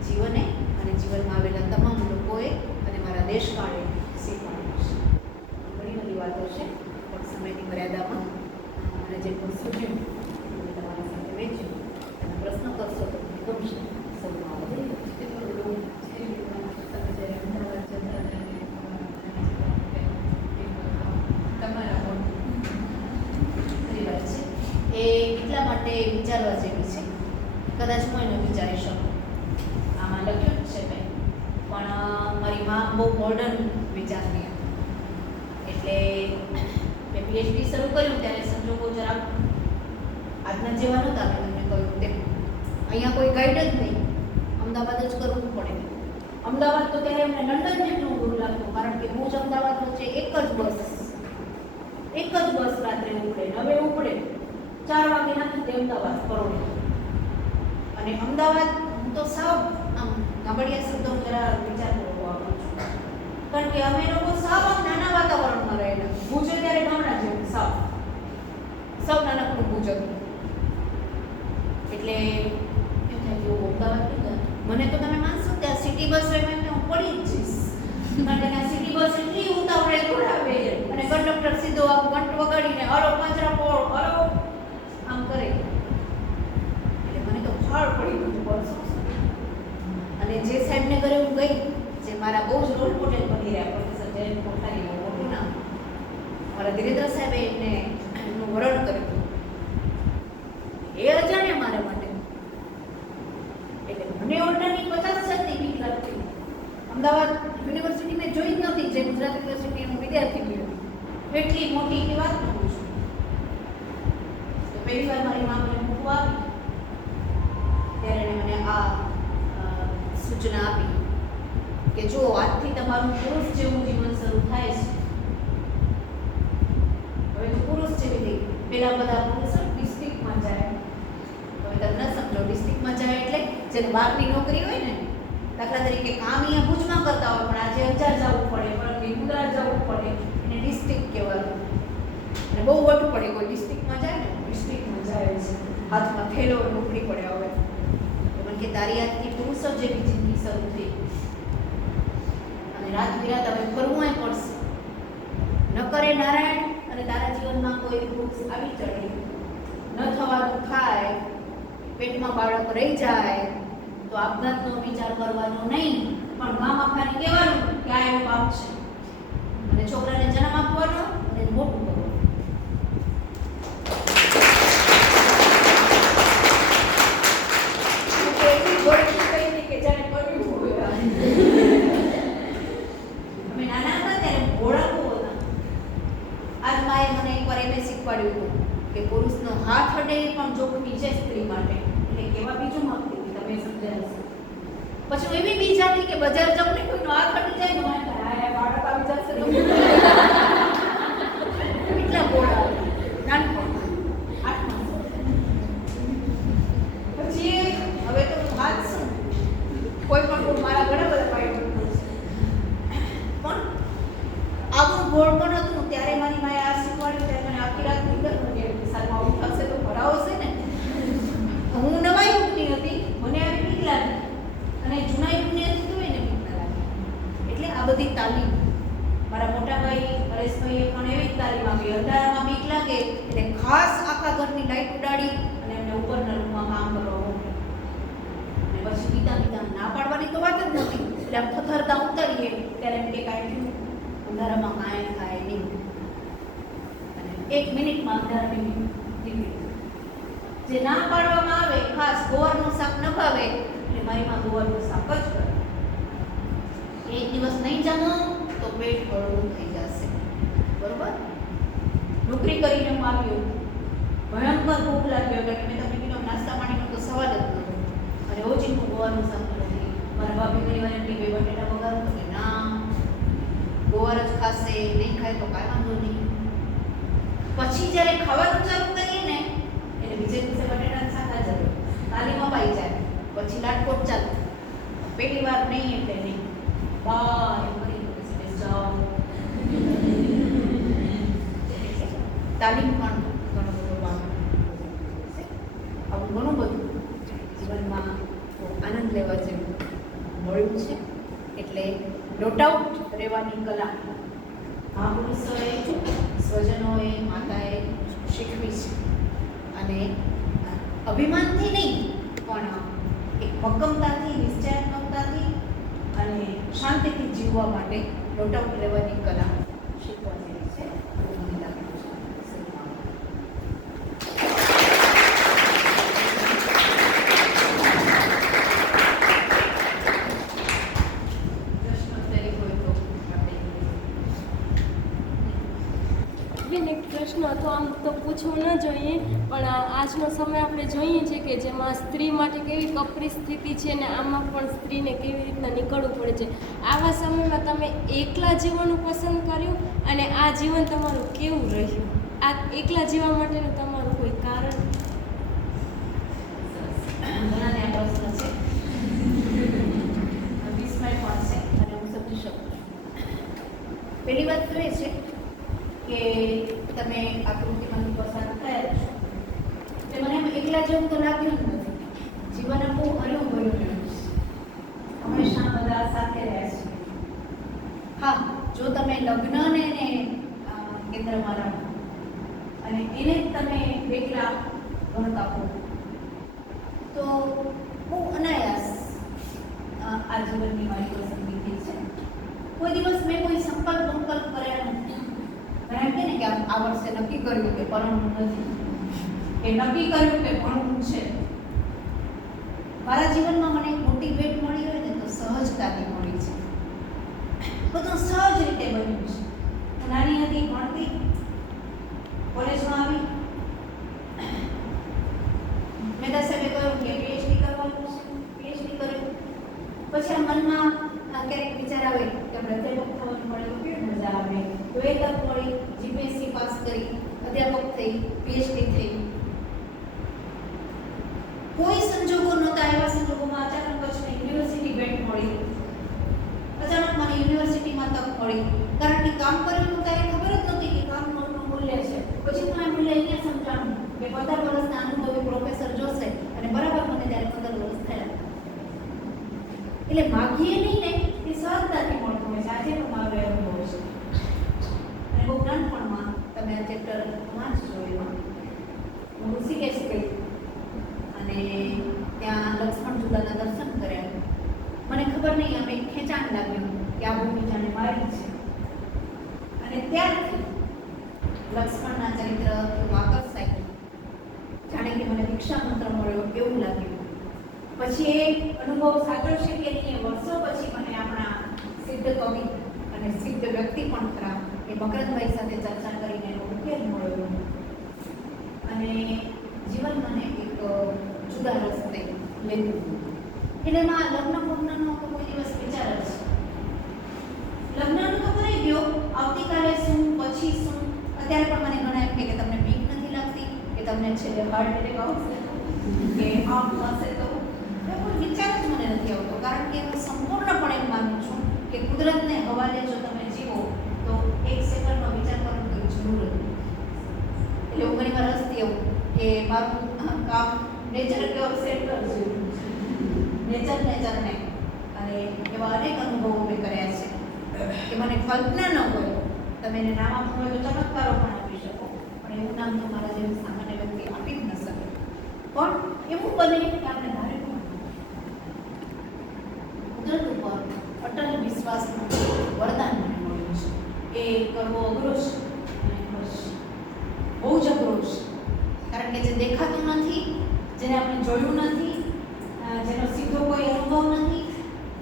જીવને અને જીવનમાં આવેલા તમામ લોકોએ અને મારા દેશકાળે શીખવાડ્યું છે. ઘણી બધી વાતો છે, પણ સમયની મર્યાદામાં અને જેટલું સૂચ્યું એ તમારા સાથે વેચ્યું. અને પ્રશ્ન કરશો તો ગમશે. સૌમાં માટે વિચારવા જેવી છે. કદાચ હું એને વિચારી શકું. આમાં લખ્યું જ છે કંઈ, પણ મારી માં બહુ મોડર્ન વિચારની હતી. એટલે મેં પીએચડી શરૂ કર્યું ત્યારે સંજોગો જરાક આજના જેવા નહોતા. મેં તમને કહ્યું તેમ અહીંયા કોઈ ગાઈડ જ નહીં, અમદાવાદ જ કરવું પડે. અમદાવાદ તો ત્યારે એમને લંડન જેટલું દૂર લાગતું, કારણ કે ભુજ અમદાવાદ વચ્ચે એક જ બસ રાત્રે ઉપડે, હવે ઉપડે 4 વાગે નાખી તે અમદાવાદ પરોડે. અને અમદાવાદ હું તો સાવ આમ ગામડિયા શબ્દો જરા વિચાર કરવો આપું છું, કારણ કે અમે લોકો સાવ આમ નાના વાતાવરણમાં રહેલા. ભુજ ત્યારે ગામડા જેવું સાવ નાનકડું ભુજ હતું. એટલે એમ થાય કે અમદાવાદ નહીં, મને તો તમે માનશો ત્યાં સિટી બસ હોય એમને હું પડી જ જઈશ, કારણ કે ત્યાં સિટી બસ એટલી ઉતાવળે દોડાવે અને કંડક્ટર સીધો આમ ઘંટ વગાડીને અરો પાંજરા પોળ અરો આમ કરે. એટલે મને તો ફાળ પડી ગયું વર્ષો. અને જે સાહેબને ઘરે હું ગઈ, જે મારા બહુ જ રોલ મોડેલ બની રહ્યા, પ્રોફેસર જયંત કોઠારી, બહુ મોટું નામ, મારા ધીરેન્દ્ર સાહેબે એમનું વર્ણન કર્યું. એ અજાણ્યા મારા માટે. એટલે મને ઓર્ડરની 50 જાતની બીક લાગતી. અમદાવાદ યુનિવર્સિટી મેં જોઈ જ નહોતી, જે ગુજરાત યુનિવર્સિટીનું વિદ્યાર્થી ગયો એટલી મોટી વાત કરું છું. તો પહેલી વાર મારી માં મને મૂકવા આવી ત્યારે એણે મને આ સૂચના આપી કે જો આજથી તમારું પુરુષ જેવું જીવન શરૂ થાય છે. હવે તો પુરુષ જેવી થઈ. પહેલા બધા પુરુષો ડિસ્ટ્રિક્ટમાં જાય. હવે તમે ન સમજો, ડિસ્ટ્રિક્ટમાં જાય એટલે જેને બહારની નોકરી હોય ને, દાખલા તરીકે કામ અહીંયા ભુજમાં કરતા હોય, પણ આજે અંજાર જવું પડે, પણ મુંદ્રા જવું પડે, એને ડિસ્ટ્રિક્ટ કહેવાનું. અને બહુ વટું પડે. કોઈ ડિસ્ટ્રિક્ટમાં જાય ને, ડિસ્ટ્રિક્ટમાં જાય છે, હાથમાં થેલો નોકરી પડે. હવે એટલે કે તારી આજથી પુરુષો જેવી જિંદગી શરૂ થઈ. અને રાત વિરાત હવે કરવું પડશે. ન કરે નારાયણ અને તારા જીવનમાં કોઈ દુઃખ આવી ચડે, ન થવાનું થાય, પેટમાં બાળક રહી જાય તો આપઘાતનો વિચાર કરવાનો નહીં, પણ મા બાપાને કહેવાનું કે આ એનું પાપ છે, અને છોકરાને જન્મ આપવાનો અને મોટું કરવાનું. અમે નાના હતા ત્યારે ભોળા બહુ હતા. આજ માએ મને એકવાર એને શીખવાડ્યું હતું કે પુરુષનો હાથ અડે પણ જોખમી છે સ્ત્રી માટે. એટલે કેવા બીજું માંગતી હતી, તમે સમજાય. પછી હું એવી બીજ હતી કે બજાર જાઉં ને કોઈનો હાથ અડી જાય ને, મને થાય બાળક આવી જશે તો કેટલા ભોળા નાનપણ 8 પછી હવે તો હાથ શું કોઈ પણ મારા ઘણા બધા પાઈ પણ આવું ગોળ પણ હતું. ત્યારે મારી માએ આ શીખવાડ્યું, ત્યારે મને આખી રાત નીકળ મને સાલમાં ઉઠાવશે તો ભરાવશે ને. હું નવા યુગની હતી, મને આવી બીક લાગી, અને જૂના યુગની હતી તો એને બીક ના લાગી. એટલે આ બધી તાલીમ મારા મોટા ભાઈ હરેશભાઈએ પણ એવી જ તાલીમ આપી. અંધારામાં બીક લાગે એટલે ખાસ આખા ઘરની લાઈટ ઉડાડી અને એમને ઉપરના રૂમમાં કામ કરવા મોકલે. અને પછી પિતા ના પાડવાની તો વાત જ નથી. એટલે આમ થથરતા ઉતરીએ ત્યારે એમ કે કાંઈ થયું, અંધારામાં કાંઈ થાય નહીં. અને 1 મિનિટમાં અંધારાની નીકળી. જે ના પાડવામાં આવે, ખાસ ગોળનું શાક ન ભાવે એટલે મારી માં ગોળનું શાક જ કરે. એક દિવસ નહીં જમો તો પેટ ગળું થઈ જશે. બરોબર? નોકરી કરીને હું આવ્યો, ભયંકર ભૂખ લાગ્યો, એટલે મેં તમને કીધું નાસ્તા પાણીનો તો સવાલ જ નહોતો. અને ઓછીનું ગોળનું શાક નથી. મારા ભાભી ઘણી વાર એમ કે બટેટા વઘારો, તો કે ના, ગોળ જ ખાશે, નહીં ખાય તો કાંઈ વાંધો નહીં. પછી જ્યારે ખાવાનું ચાલુ કરીએ ને એટલે બીજે દિવસે બટેટાનું શાક હાજર, તાલીમ અપાઈ જાય. પછી લાટકોટ ચાલુ. પહેલી વાર નહીં એટલે નહીં, બાય કરી જાઓ. તાલીમ પણ ઘણો બધો આવું ઘણું બધું જીવનમાં આનંદ લેવા જેવું મળ્યું છે. એટલે ડોટ આઉટ રહેવાની કલા મહાપુરુષોએ, સ્વજનોએ, માતાએ શીખવી છે. અને અભિમાનથી નહીં, પણ એક મક્કમતાથી, નિશ્ચયાત્મકતાથી અને શાંતિથી જીવવા માટે ડોટ આઉટ લેવાની કલા શીખવા જેવી છે. મને લાગે છે. બેન એક પ્રશ્ન તો આમ તો પૂછવો ન જોઈએ, પણ આજનો સમય આપણે જોઈએ છે કે જેમાં સ્ત્રી માટે કેવી કપરી સ્થિતિ છે ને આમાં પણ સ્ત્રીને કેવી રીતના નીકળવું પડે છે. આવા સમયમાં તમે એકલા જીવવાનું પસંદ કર્યું અને આ જીવન તમારું કેવું રહ્યું? આ એકલા જીવવા માટેનું તમારું કોઈ કારણ? ઘણાને આ પ્રશ્ન છે, વિસ્મય પણ છે અને હું સમજી શકું. પહેલી વાત તો એ છે કે તમે આકૃતિમાંથી પસાર થયા છો તે મને એમ એકલા જેવું તો લાગ્યું જ નથી. જીવન બહુ હર્યું ભર્યું રહ્યું છે, હંમેશા બધા સાથે રહ્યા છે. હા, જો તમે લગ્નને કેન્દ્રમાં રાખો અને એને જ તમે એકલા ગણતા હો તો બહુ અનાયાસ આ જીવનની મારી પસંદગી થઈ છે. કોઈ દિવસ મેં કોઈ સંકલ્પ કર્યા નથી. ઘણા કહે ને કે આ વર્ષે નક્કી કર્યું કે પરણવું નથી, કે નક્કી કર્યું કે ભણવું છે. મારા જીવનમાં મને એક મોટી ભેટ મળી હોય ને તો સહજતાથી મળી છે. બધું સહજ રીતે બન્યું છે. હું નાની હતી, ભણતી, કોલેજમાં આવી, મેં સાહેબે કહ્યું કે પીએચડી કરવાનું છે. પીએચડી કર્યું પછી આ મનમાં ક્યારેક વિચાર આવે કે આપણે અધ્યાપક થવાનું મળે તો કેવી મજા આવે. તો એ તક મળી, જીપીએસસી પાસ કરી, અધ્યાપક થઈ, પીએચડી થઈ. કોઈ સંજોગો નહોતા, એવા સંજોગોમાં અચાનક જ યુનિવર્સિટી ભેટ મળી. અચાનક મને યુનિવર્સિટીમાં તક મળી, કારણ કે કામ કર્યું તો ત્યારે ખબર જ નહોતી કે કામનું મૂલ્ય છે. પછી હું આ મૂલ્ય અહીંયા સમજાણું કે 15 વર્ષના અનુભવી પ્રોફેસર જોશે અને બરાબર મને ત્યારે 15 વર્ષ થયા. એટલે માગીએ નહીં ને એ સહજતાથી મળતું હોય છે. આજે પણ મારો એ અનુભવ છે અને બહુ નાનપણમાં તમે આ ચેપ્ટર વાંચજો. એમાં હું ઋષિકેશ ગઈ અને ત્યાં લક્ષ્મણ ઝૂલાના દર્શન કર્યા. મને ખબર નહીં, આમ એક ખેંચાણ લાગ્યું કે આ ભૂમિ જાણે મારી છે. અને ત્યારથી લક્ષ્મણના ચરિત્ર હું આકર્ષાઈ, જાણે કે મને દીક્ષા મંત્ર મળ્યો એવું લાગ્યું. પછી એ અનુભવ સાચો છે કે નહીં, વર્ષો પછી મને આપણા સિદ્ધ કવિ અને સિદ્ધ વ્યક્તિ પણ ખરા એ મકરંદભાઈ સાથે ચર્ચા કરીને એનો ઉકેલ મળ્યો અને જીવન મને એક જુદા રસ્તે લેતું. એટલે એમાં લગ્ન પૂર્ણનો તો કોઈ દિવસ વિચાર જ છે. લગ્નનું તો કરી ગયો, આવતીકાલે શું, પછી શું. અત્યારે પણ મને ઘણા એમ કે તમને બીક નથી લાગતી કે તમને છેલ્લે હાર્ટ એટેક આવશે કે આમ થશે તો કોઈ વિચાર જ મને નથી આવતો. કારણ કે હું સંપૂર્ણપણે એમ માનું છું કે કુદરતને હવાલે જો તમે જીવો તો એક સેકન્ડનો વિચાર કરવાની કોઈ જરૂર નથી. એટલે હું ઘણી વાર હસતી આવું કે મારું કામ નેચર ક્યોર સેન્ટર જેવું, નેચરને અને એવા અનેક અનુભવો મેં કર્યા છે કે મને કલ્પના ન હોય. તમે એને નામ આપવું હોય તો ચમત્કારો પણ આપી શકો, પણ એવું નામ તો મારા જેવી સામાન્ય વ્યક્તિ આપી જ ન શકે. પણ એવું બને કે આપણે ધાર્યું કુદરત ઉપર અટલ વિશ્વાસનું વરદાન મને મળ્યું છે. એ કરવો અઘરો છે અને બહુ જ અઘરો છે. કારણ કે જે દેખાતું નથી, જેને આપણે જોયું નથી, જેનો સીધો કોઈ અનુભવ નથી,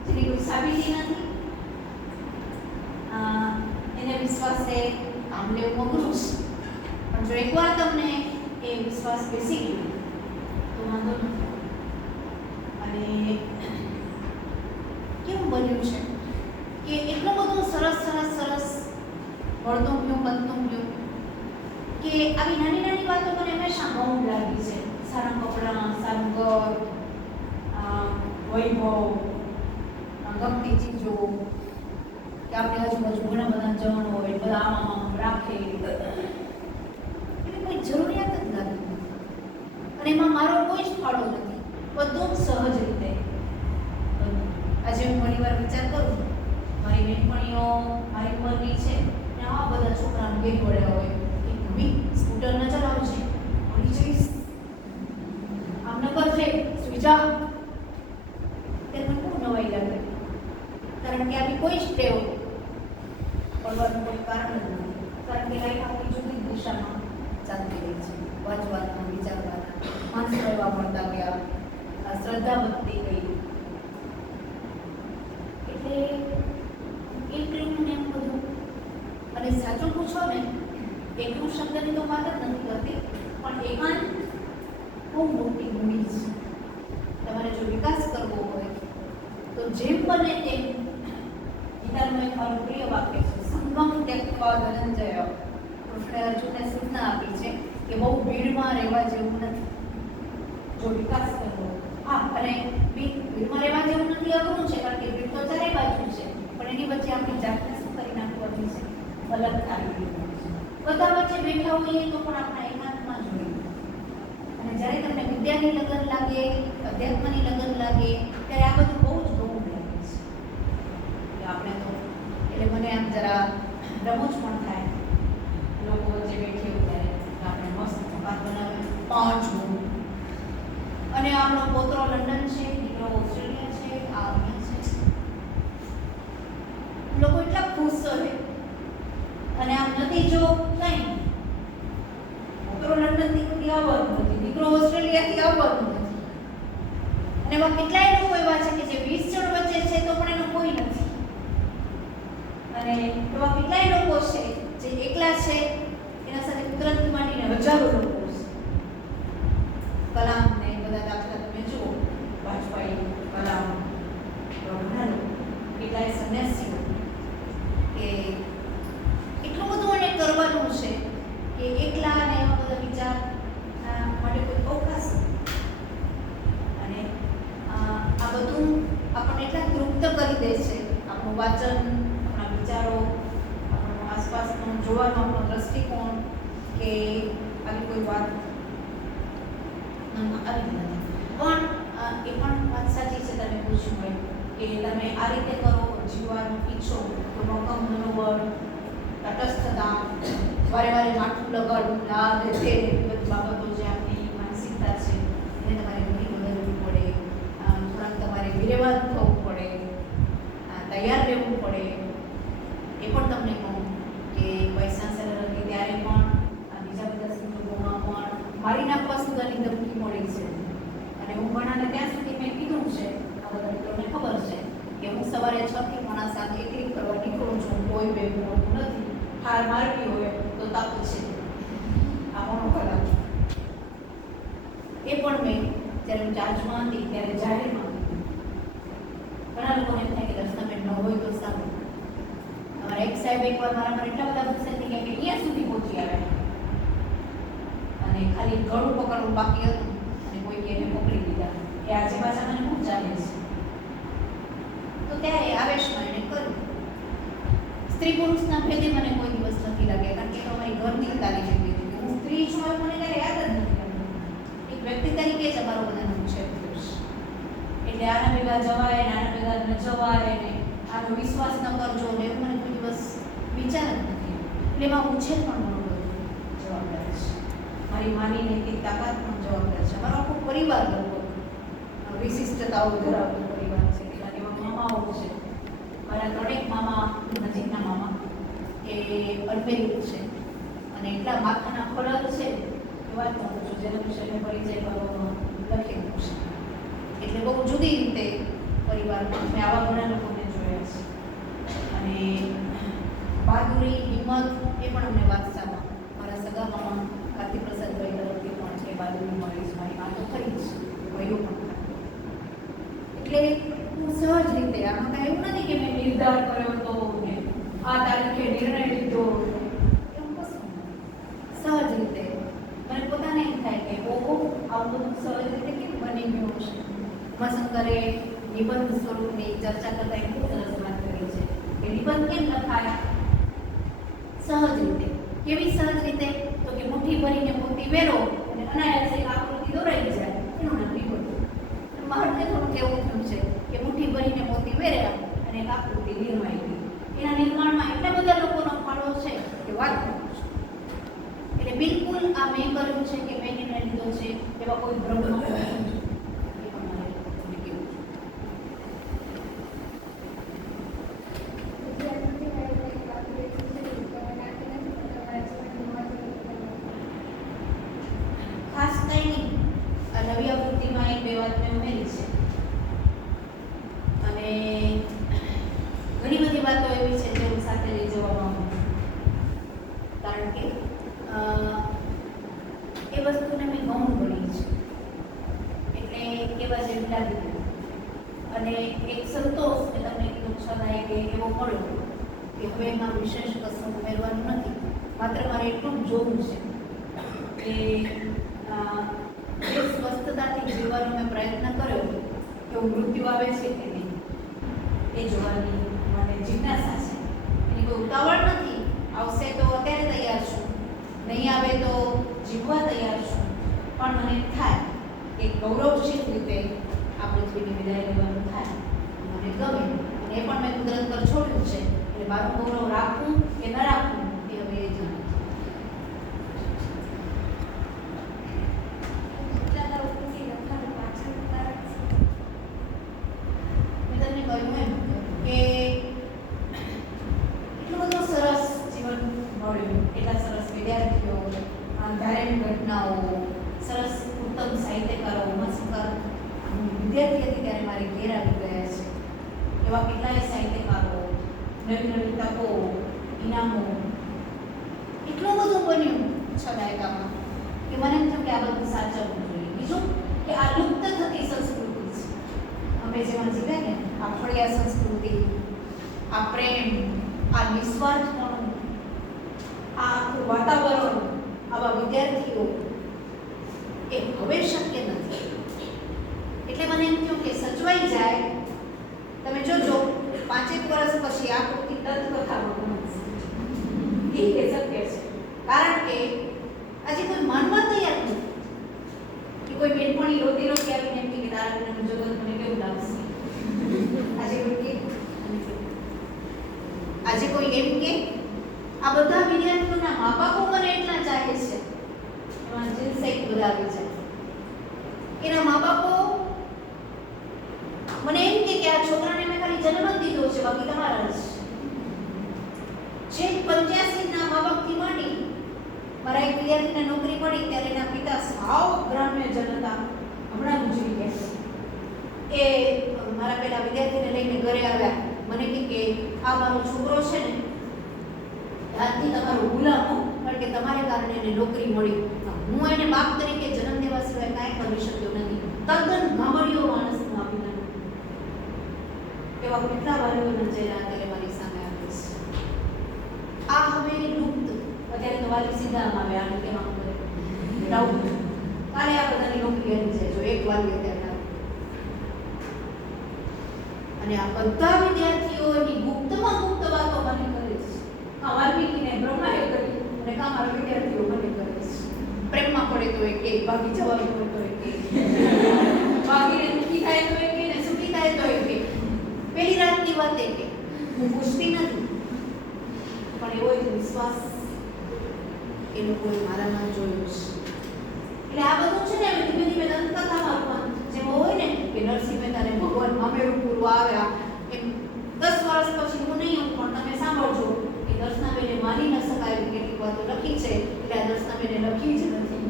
જેની કોઈ સાબિતી નથી, એને વિશ્વાસે આમ લેવું અઘરું છે. પણ જો એકવાર તમને એ વિશ્વાસ બેસી ગયો તો વાંધો નથી. અને કેવું બન્યું છે કે એટલું બધું સરસ વળતું ગયું, બનતું ગયું કે આવી નાની નાની વાતો મને હંમેશા બહુ લાગી છે. સારા કપડાં, સારું ઘર, વૈભવ, ગમતી ચીજો, કે આપણે આજુબાજુ ઘણા બધા જણ હોય, બધા આમ રાખે, એટલે કોઈ જરૂરિયાત જ નથી. અને એમાં મારો કોઈ જ ફાળો નથી, બધું જ સહજ રીતે. આજે હું ઘણી વાર વિચાર કરું, મારી બેનપણીઓ મારી ઉંમરની છે ને આવા બધા છોકરાને બે વળ્યા હોય કે મમ્મી સ્કૂટર ન ચલાવજે, પડી જઈશ, આમ ન કરજે, સુઈ જા. તેને બહુ નવાઈ લાગે, કારણ કે આવી કોઈ જ ટેવ પડવાનું કોઈ કારણ જ નથી. કારણ કે લાઈફ આપણી જુદી દિશામાં ચાલતી રહી છે. વાંચવાના, વિચારવાના, માણસ રહેવા મળતા ગયા, શ્રદ્ધા વધતી ગઈ. એટલે એટલું ને એમ બધું. અને સાચું પૂછો ને એકલું શબ્દની તો વાત જ નથી કરતી, પણ એકાંત બહુ મોટી મૂડી છે. તમારે જો વિકાસ કરવો હોય તો જેમ બને તેમ, ગીતાનું એક મારું પ્રિય વાક્ય છે, સંગમ ત્યક્ત્વા ધનંજય. કૃષ્ણે અર્જુનને સૂચના આપી છે કે બહુ ભીડમાં રહેવા જેવું નથી જો વિકાસ કરવો. હા, અને ભીડમાં રહેવા જેવું નથી અઘરું છે, કારણ કે ભીડ તો ચારે બાજુ છે, પણ એની વચ્ચે આપણી જાતને શું કરી નાખવાની છે? અલગ થાય. બધા વચ્ચે બેઠા હોઈએ તો પણ આપણા એકાંતમાં જોઈએ. અને જ્યારે તમને વિદ્યાની લગન લાગે, અધ્યાત્મની લગન લાગે, ત્યારે આ બધું બહુ જ ગૌણ લાગે છે. આપણે તો એટલે મને આમ જરા રમૂજ પણ થાય લોકો વચ્ચે બેઠી હોય ત્યારે આપણે મસ્ત વાત બનાવે 5 રૂમ. અને આપણો પોતરો લંડન છે, દીકરો ઓસ્ટ્રેલિયા છે, આ અહીંયા છે. લોકો એટલા ખુશ રહે. અને આમ નથી જો કંઈ પોતરો લંડન દીકરી આવવાનું નથી, દીકરો ઓસ્ટ્રેલિયાથી આવવાનું નથી. અને એવા કેટલાય લોકો એવા છે કે જે 20 જણ વચ્ચે છે તો પણ એનો કોઈ નથી. અને એવા કેટલાય લોકો છે જે એકલા છે, એના સાથે કુદરતથી માંડીને હજારો લોકો છે. કલામ ને બધા દાખલા તમે જુઓ, વાજપેયી, કલામ, ઘણા લોકો, કેટલાય સંન્યાસીઓ, કે એટલું બધું એને કરવાનું છે કે એકલા અને એવા બધા વિચાર માટે કોઈ અવકાશ નથી. અને આ બધું આપણને એટલા તૃપ્ત કરી દે છે, આપણું વાચન, આપણા વિચારો, આપણો આસપાસનો જોવાનો આપણો દ્રષ્ટિકોણ, કે આવી કોઈ વાત આવી નથી. પણ એ પણ વાત સાચી છે, તમે પૂછ્યું હોય કે તમે આ રીતે કરો, જીવવાનું ઈચ્છો તો મક્કમ મનોબળ, તટસ્થતા, વારે વારે માથું લગાડવું લાગે છે, એવી બધી બાબતો જે આપણી માનસિકતા છે એને તમારે ઘણી બદલવી પડે. થોડાક તમારે વિરેવાદ થવું પડે, તૈયાર રહેવું પડે. એ પણ તમને કહું કે પૈસા સરળ હતી ત્યારે પણ બીજા બધા સંજોગોમાં પણ મારી નાખવા સુધાની ધમકી મળી છે. અને હું ઘણાને ત્યાં સુધી મેં કીધું છે, આ બધા મિત્રોને ખબર છે કે હું સવારે 6 થી 7 એકલી કરવા નીકળું છું, કોઈ ભેગું હોતું નથી. હાર મારવી હોય તો તક છે, આ મોનો કલાક. એ પણ મેં જ્યારે હું ચાર્જમાં હતી ત્યારે જાહેરમાં ઘણા લોકોને એમ થાય કે દર્શનાબેન ન હોય તો સારું. અમારા એક સાહેબ એકવાર મારા પર એટલા બધા ગુસ્સે થઈ ગયા કે અહીંયા સુધી પહોંચી આવ્યા અને ખાલી ગળું પકડવું બાકી હતું અને કોઈકે એને પકડી લીધા કે આજે પાછા મને શું ચાલે છે. તો ત્યારે આવેશમાં એને કર્યું. સ્ત્રી પુરુષના ભેદે મને કોઈ દિવસ નથી લાગ્યા, કારણ કે અમારી ઘરની તારી જેવી હતી. હું સ્ત્રી છું એવું મને ત્યારે યાદ જ નથી કરતું. એક વ્યક્તિ તરીકે જ અમારો બધાનો ઉછેર થયો છે. એટલે આના ભેગા જવાય ને આના ભેગા ન જવાય ને આનો વિશ્વાસ ન કરજો ને એવું મને કોઈ દિવસ વિચાર જ નથી. એટલે એમાં ઉછેર પણ ઘણો બધો જવાબદાર છે. મારી માની નૈતિક તાકાત પણ જવાબદાર છે. અમારો આખો પરિવાર લગભગ વિશિષ્ટતાઓ ધરાવતો પરિવાર છે. કેટલાક એવા મામાઓ છે, મારા 3 મામા, નજીકના મામા એ અલ્પેલું છે અને એટલા માથાના ખોળાલ છે એ વાત ન પૂછો, જેના વિશે પરિચય કરવામાં લખેલું છે. એટલે બહુ જુદી રીતે પરિવારમાં મેં આવા ઘણા લોકોને જોયા છે. અને બહાદુરી, હિંમત એ પણ અમને વારસામાં મારા સગા મામા કાર્તિક પ્રસાદભાઈ તરફથી પણ છે. બહાદુરી મળી છે, મારી આ તો ખરી જ ભાઈઓ પણ. એટલે હું સહજ રીતે, આમાં કાંઈ એવું નથી કે મેં નિર્ધાર કર્યો હતો ને આ તારીખે નિર્ણય લીધો, એવું કશું નથી. સહજ રીતે મને પોતાને એમ થાય કે ઓહો, આવું બધું સહજ રીતે કેમ બની ગયું છે. ઉમાશંકરે નિબંધ સ્વરૂપની ચર્ચા કરતા ખૂબ સરસ વાત કરી છે કે નિબંધ કેમ લખાય? સહજ રીતે. કેવી સહજ રીતે? તો કે મુઠ્ઠી ભરીને મોતી વેરો અને અનાયાસે આકૃતિ દોરાઈ જાય, એનું નામ નિબંધ. મારે થોડું કેવું થયું છે કે મુઠ્ઠી ભરીને મોતી વેર્યા અને એક આકૃતિ નિર્માઈ ગઈ. એના નિર્માણમાં એટલા બધા લોકોનો ફાળો છે કે વાત કરું છું. એટલે બિલકુલ આ મેં કર્યું છે કે મેં નિર્ણય લીધો છે એવા કોઈ ભ્રમ ન હોય. ખાસ કંઈ નહીં, નવી આવૃત્તિમાં 1-2 વાત મેં ઉમેરી છે. અને ઘણી બધી વાતો એવી છે જે હું સાથે લઈ જવા માંગુ છું. કારણ કે માત્ર મારે એટલું જ જોવું છે કે જે સ્વસ્થતાથી જીવવાનો મેં પ્રયત્ન કર્યો કે મૃત્યુ આવે છે કે નહીં એ જોવાની મને જિજ્ઞાસા છે. એની કોઈ ઉતાવળ નથી. આવશે તો અત્યારે તૈયાર છું, નહીં આવે તો જીવવા તૈયાર છું. પણ મને એમ થાય કે ગૌરવશીલ રીતે આ પૃથ્વીની વિદાય લેવાનું થાય મને ગમે. અને એ પણ મેં કુદરત પર છોડ્યું છે એટલે મારું ગૌરવ રાખવું કે ન રાખવું એ હવે એ જાણે. મેં તમને કહ્યું એમ કે એટલું બધું સરસ જીવન મળ્યું, એટલા સરસ વિદ્યાર્થીઓ, ધાર્મિક ઘટનાઓ, સરસ ઉત્તમ સાહિત્યકારો, વાંચનકાર. વિદ્યાર્થી હતી ત્યારે મારી ઘેર આવી ગયા છે એવા કેટલાય સાહિત્યકારો, નવી નવી તકો, ઇનામો, એટલું બધું બન્યું 6 દાયકામાં કે મને એમ થયું કે આ બધું સાચવવું જોઈએ. બીજું કે આ લુપ્ત થતી સંસ્કૃતિ છે. અમે જેમાં જીવ્યા ને આ ફળિયા સંસ્કૃતિ, આ પ્રેમ, આ નિસ્વાર્થપણું, આ આખું વાતાવરણ, આવા વિદ્યાર્થીઓ એ હવે શક્ય નથી. એટલે મને એમ થયું કે સચવાઈ જાય. તમે જોજો 5 વર્ષ પછી આ કૃતિ તત્કથામાં બનશે. એ શક્ય છે. કારણ કે આજે કોઈ માનવા તૈયાર નથી કે કોઈ બેનપણી રોતી રોતી આવીને એમ કે તારા વિનાનું જગત મને કેવું લાગશે. આજે કોઈ એમ કે આ બધા વિદ્યાર્થીઓના મા બાપો મને એટલા ચાહે છે. એમાં જીન્સ બધા આવી જાય. એના મા બાપો મને એમ કે આ છોકરાને મેં ખાલી જન્મ જ દીધો છે, બાકી તમારા જ છે. 85 ના મા બાપથી માંડી મારા એક વિદ્યાર્થીને નોકરી મળી ત્યારે એના પિતા સાવ ગ્રામ્ય જન હતા, હમણાં ગુજરી ગયા. એ મારા પેલા વિદ્યાર્થીને લઈને ઘરે આવ્યા. મને કે આ મારો છોકરો છે ને આજથી તમારો ગુલામો, કારણ કે તમારે કારણે એને નોકરી મળી. હું એને બાપ તરીકે જન્મ દેવા સિવાય કાંઈ કરી શક્યો નથી. તદ્દન ગામડિયો માણસનું આપી નાખ્યું. એવા કેટલા વાલીઓના ચહેરા અત્યારે મારી સામે આવે છે. આ હવે લુપ્ત. અત્યારે તો વાલી સીધા આવે આને કેમ આમ કરે ડાઉટ. કાલે આ બધાની નોકરી આવી જાય જો એક વાલી અત્યારે. અને આ બધા વિદ્યાર્થીઓની ગુપ્તમાં ગુપ્ત વાતો મને કરે છે. આ વાલ્મીકીને બ્રહ્માએ કરી અને કાં મારા વિદ્યાર્થીઓ મને કરે છે. પ્રેમમાં પડે તો એ કે, ભાગી જવાનું હોય તો એ કે, ભાગીને દુઃખી થાય તો એ કે, ને સુખી થાય તો એ કે. પહેલી રાતની વાત એ કે હું પૂછતી નથી, પણ એવો એક વિશ્વાસ એ લોકોએ મારામાં જોયો છે. એટલે આ બધું છે ને હવે ધીમે ધીમે દંતકથામાં રૂપાંતર જેમ હોય ને કે નરસિંહ મહેતાને ભગવાન મામેરું પૂરવા આવ્યા એમ 10 વર્ષ પછી હું નહીં હું પણ તમે સાંભળજો કે દર્શનાબેને માની ન શકાય એવી કેટલીક વાતો લખી છે. એટલે આ દર્શનાબેને લખી જ નથી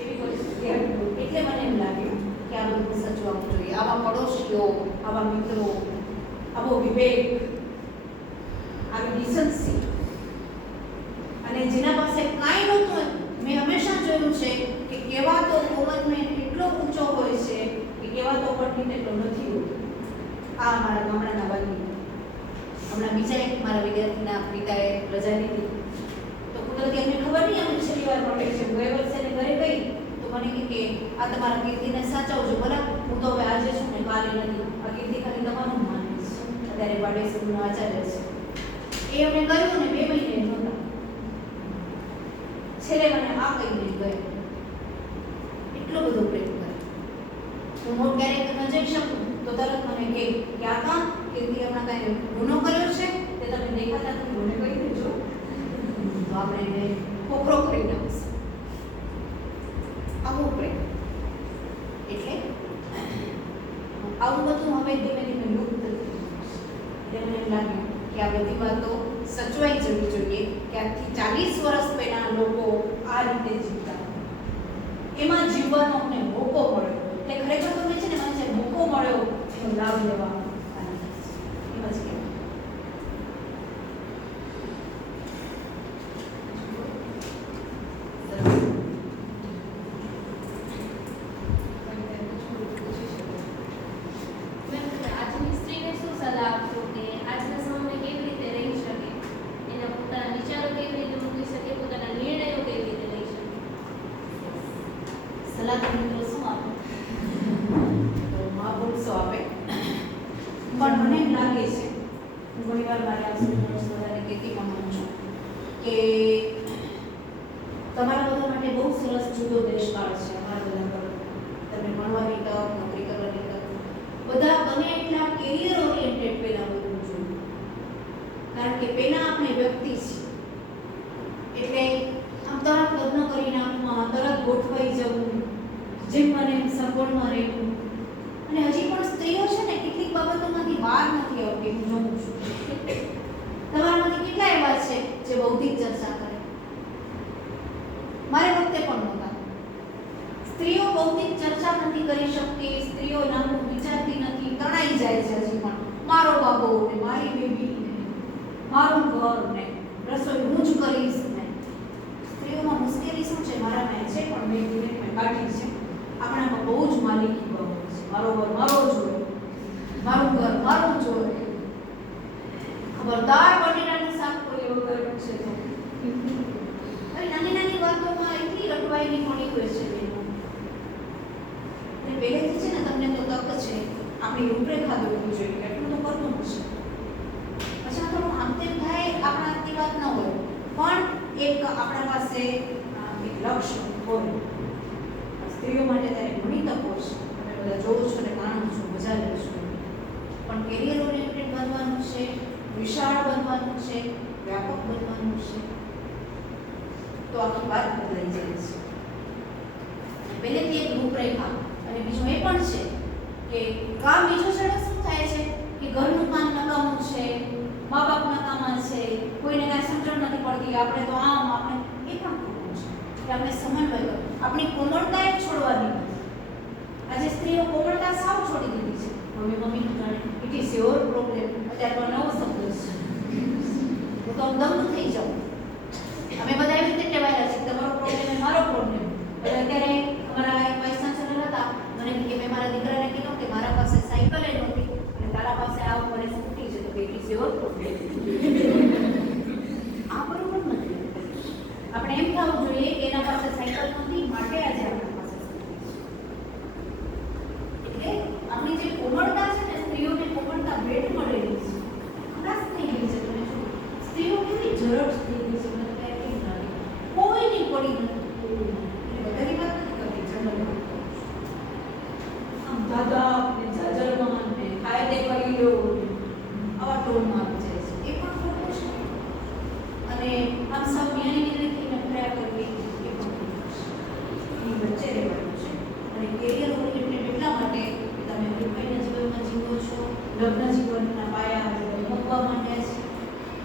એવી પરિસ્થિતિ આવી. એટલે મને એમ લાગ્યું કે આ બધું સચવાવું જોઈએ. આવા પડોશીઓ, આવા મિત્રો, આવો વિવેક, આવી ડિસન્સી, અને જેના પાસે કાંઈ નહોતું. મેં હંમેશા જોયું છે કે કહેવાતો કોમનમેન એટલો ઊંચો હોય છે કે કહેવાતો પંડિત એટલો નથી હોતો. આ મારા ગામડાના વાલી. હમણાં બીજા એક મારા વિદ્યાર્થીના પિતાએ રજા લીધી તો કુદરતી અમને ખબર નહીં અમે છેલ્લી વાર મળે છે. ગયા વર્ષે એને ઘરે ગઈ તો મને કે આ તમારા કીર્તિને સાચવજો બરાબર. હું તો હવે આજે છું ને કાલે નથી. આ કીર્તિ ખાલી તમારું માને છે. અત્યારે પાડે સ્કૂલનો આચાર્ય છે. એ અમને કહ્યું ને 2 મહિને નહોતા. છેલ્લે મને આ કહીને ગયો. એટલો બધો પ્રેમ કરે. હું મોટ ક્યારેક ન જઈ શકું તો તરત મને કહે કે આ કામ કીર્તિ હમણાં કાંઈ ગુનો કર્યો છે તે તમે દેખાતા તો મને કહી દેજો તો આપણે એને ખોખરો કરી નાખશું. આવો પ્રેમ. એટલે આવું બધું હવે ધીમે ધીમે લુપ્ત થઈ ગયું. એટલે મને એમ લાગ્યું કે આ બધી વાતો સચવાઈ જવી જોઈએ કે આજથી 40 વર્ષ પહેલા લોકો આ રીતે જીવતા. એમાં જીવવાનો અમને મોકો મળ્યો. એટલે ખરેખર તો છે ને મને જે મોકો મળ્યો એનો લાભ લેવા એમ જ કહેવાય. આજની સ્ત્રીને શું સલાહ આપશો કે આજના સમયમાં કેવી રીતે રહી શકે એના પોતાના સલાહ તો મિત્રો શું આપે? તો મહાપુરુષો આપે. પણ મને એમ લાગે છે, હું ઘણીવાર મારા સ્ટુડન્ટ્સ બધાને કહેતી પણ હોઉં છું કે તમારા બધા માટે બહુ સરસ જુદો દેશકાળ છે. અમારા બધા પર તમને ભણવાની તક, નોકરી કરવાની તક, બધા બને એટલા કેરિયર ઓરિએન્ટેડ પહેલા બનવું જોઈએ. કારણ કે પહેલા આપણે વ્યક્તિ છીએ, એટલે આમ તરત લગ્ન કરી નાખવા, તરત ગોઠવાઈ જવું, જેમ મને એમ સગવડમાં રહેવું. અને હજી પણ સ્ત્રીઓ છે ને કેટલીક બાબતોમાંથી બહાર નથી આવતી. હું જોઉં છું તમારામાંથી કેટલા એવા છે જે બૌદ્ધિક ચર્ચા કરે? મારે વખતે પણ નહોતા. સ્ત્રીઓ બૌદ્ધિક ચર્ચા નથી કરી શકતી, સ્ત્રીઓ નાનું વિચારતી નથી, તણાઈ જાય છે હજી પણ. મારો બાબો ને મારી બેબી ને મારું ઘર ને રસોઈ હું જ કરીશ ને. સ્ત્રીઓમાં મુશ્કેલી શું છે? મારા મેં છે પણ મેં ધીમે ધીમે કાઢી છે. આપણામાં બહુ જ માલિકી ભાવ છે. મારો ઘર મારો જોઈએ, મારું ઘર મારું જોઈએ. ખબરદાર બટેટાનું શાક કોઈ વગર છે તો નાની નાની વાતોમાં એટલી અટવાયેલી પડી હોય છે બેનો. અને પહેલેથી છે ને તમને તો તક છે આપણી રૂપરેખા દોરવી જોઈએ, એટલું તો કરવું જ છે. પછી થોડું આમ તેમ થાય, આપણા હાથની વાત ન હોય, પણ એક આપણા પાસે એક લક્ષ્ય હોય. સ્ત્રીઓ માટે ત્યારે ઘણી તકો છે. તમે બધા જોવો છો ને માનો છો, મજા લે છો. પણ કેરિયર ઓરિએન્ટેડ બનવાનું છે, વિશાળ બનવાનું છે, વ્યાપક બનવાનું છે, તો આખી વાત બદલાઈ જાય છે. પહેલેથી એક રૂપરેખા. અને બીજું એ પણ છે કે કામ બીજું છે શું થાય છે કે ઘરનું કામ નકામું છે, મા બાપ નકામા છે, કોઈને કાંઈ સમજણ નથી પડતી, આપણે તો આમ આપણે એ પણ ખોટું છે કે આપણે સમન્વય કરો. આપણી કોમળતા એ છોડવાની નથી. આજે સ્ત્રીઓ કોમળતા સાવ છોડી દીધી છે. મમ્મીનું જાણે ઇટ ઇઝ યોર પ્રોબ્લેમ. અત્યારે તો નવો શબ્દ છે. હું તો દંગ થઈ જાઉં. અમે બધા એવી રીતે કહેવાયેલા છે, તમારો પ્રોબ્લેમ એ મારો પ્રોબ્લેમ. અત્યારે અમારા એક વાઇસ ચાન્સેલર હતા, મને કે મેં મારા દીકરાને કીધું કે મારા પાસે સાયકલ એ નહોતી અને તારા પાસે આ મને સ્કૂટી છે, તો ઇટ ઇઝ યોર પ્રોબ્લેમ. આ બરોબર નથી. આપણે એમ થવું જોઈએ કે એના પાસે સાયકલ નહોતી માટે આજે આપણી પાસે સ્કૂટી છે. એટલે આપણી જે કોમળતા છે ને, સ્ત્રીઓને કોમળતા ભેટ મળેલી છે. ખલાસ થઈ ગઈ છે. તમે જો સ્ત્રીઓ કેવી જરડ થઈ ગઈ છે, મને ત્યારે કેમ લાગે કોઈની પડી નથી. બધાની વાત નથી કરતી, જનરલ આમ દાદા ને જાજરમાં ને કાયદે કરી લો આવા ટોનમાં આવી જાય છે. એ પણ ખોટું છે. અને આમ સૌ જ્ઞાની રીતથી નફર્યા કરવી એ પણ ખોટું છે. એની વચ્ચે રહેવાનું છે. અને કેરિયર ઓરિએન્ટેડ એટલા માટે કે તમે રૂપિયાના જીવનમાં જીવો છો, લગ્ન જીવનના પાયા મૂકવા માંડ્યા છે.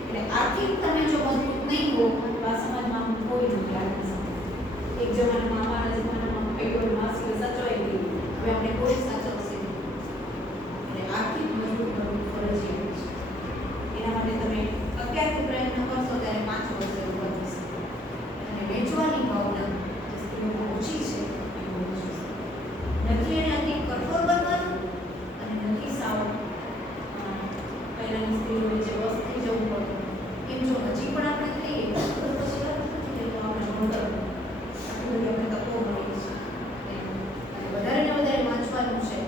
એટલે આર્થિક તમે જો મજબૂત નહીં હો તો આ સમાજમાં કોઈ નથી. આર્થિક એક જમાનામાં અમારા જમાનામાં ભાઈઓ માસીઓ સચવાઈ ગઈ, હવે આપણે કોઈ સાચવશે નહીં. એટલે આર્થિક મજબૂત બનવું ફરજિયાત છે. એના માટે તમે અત્યારથી પ્રયત્ન કરશો ત્યારે 5 વર્ષે ઉપર થશે. અને વેચવાની ભાવના જે સ્ત્રીઓમાં ઓછી છે એ બહુ ઓછી છે. નથી એને અતિ કઠોર બનવાનું અને નથી સાવ પહેલાંની સ્ત્રીઓએ જે વસ્તી જવું પડતું એમ જો હજી પણ આપણે થઈએ તો પછી આપણે ભણતર આપણે તકો મળી છે. અને વધારે ને વધારે વાંચવાનું છે.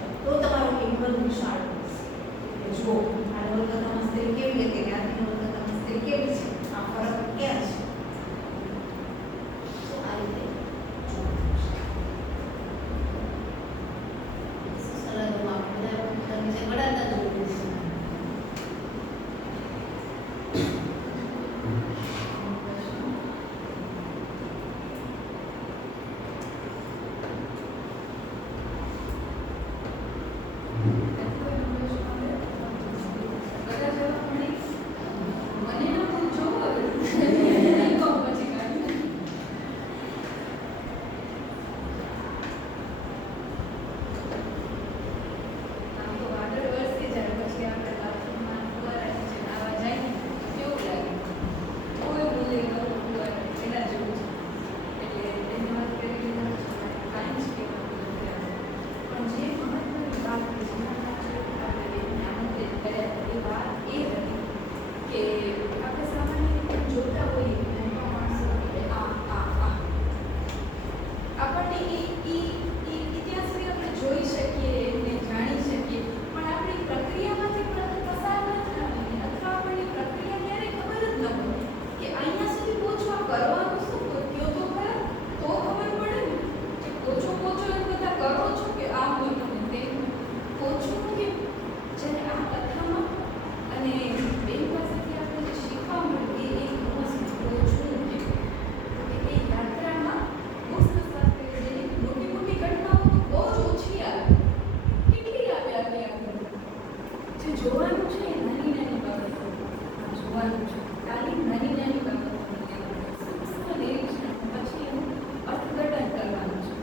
ખાલી નાની નાની બાબતોનું ધ્યાન સૂક્ષ્મ નિરીક્ષણ પછી હું અર્થઘટન કરવાનું છું.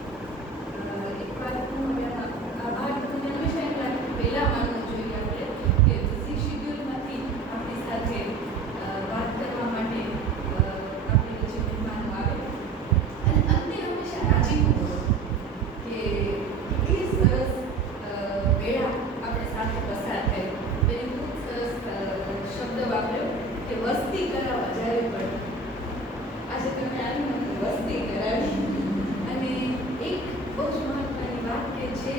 એક વાત હું હવે આ ભાગ તમને હંમેશા એમ લાગે કે પહેલાં માનવું જોઈએ આપણે કે બિઝી શિડ્યુલમાંથી આપણી સાથે વાત કરવા માટે આપણી વચ્ચે મહેમાનો આવે અને અંતે હંમેશા રાજીપો કે કેટલી સરસ વેળા આપણે સાથે પસાર થઈ. એને ખૂબ સરસ શબ્દ વાપર્યો કે વસ્તી કરાવવા જવી પડે. આજે તમે આવી મને વસ્તી કરાવી અને એક બહુ જ મહત્વની વાત કે જે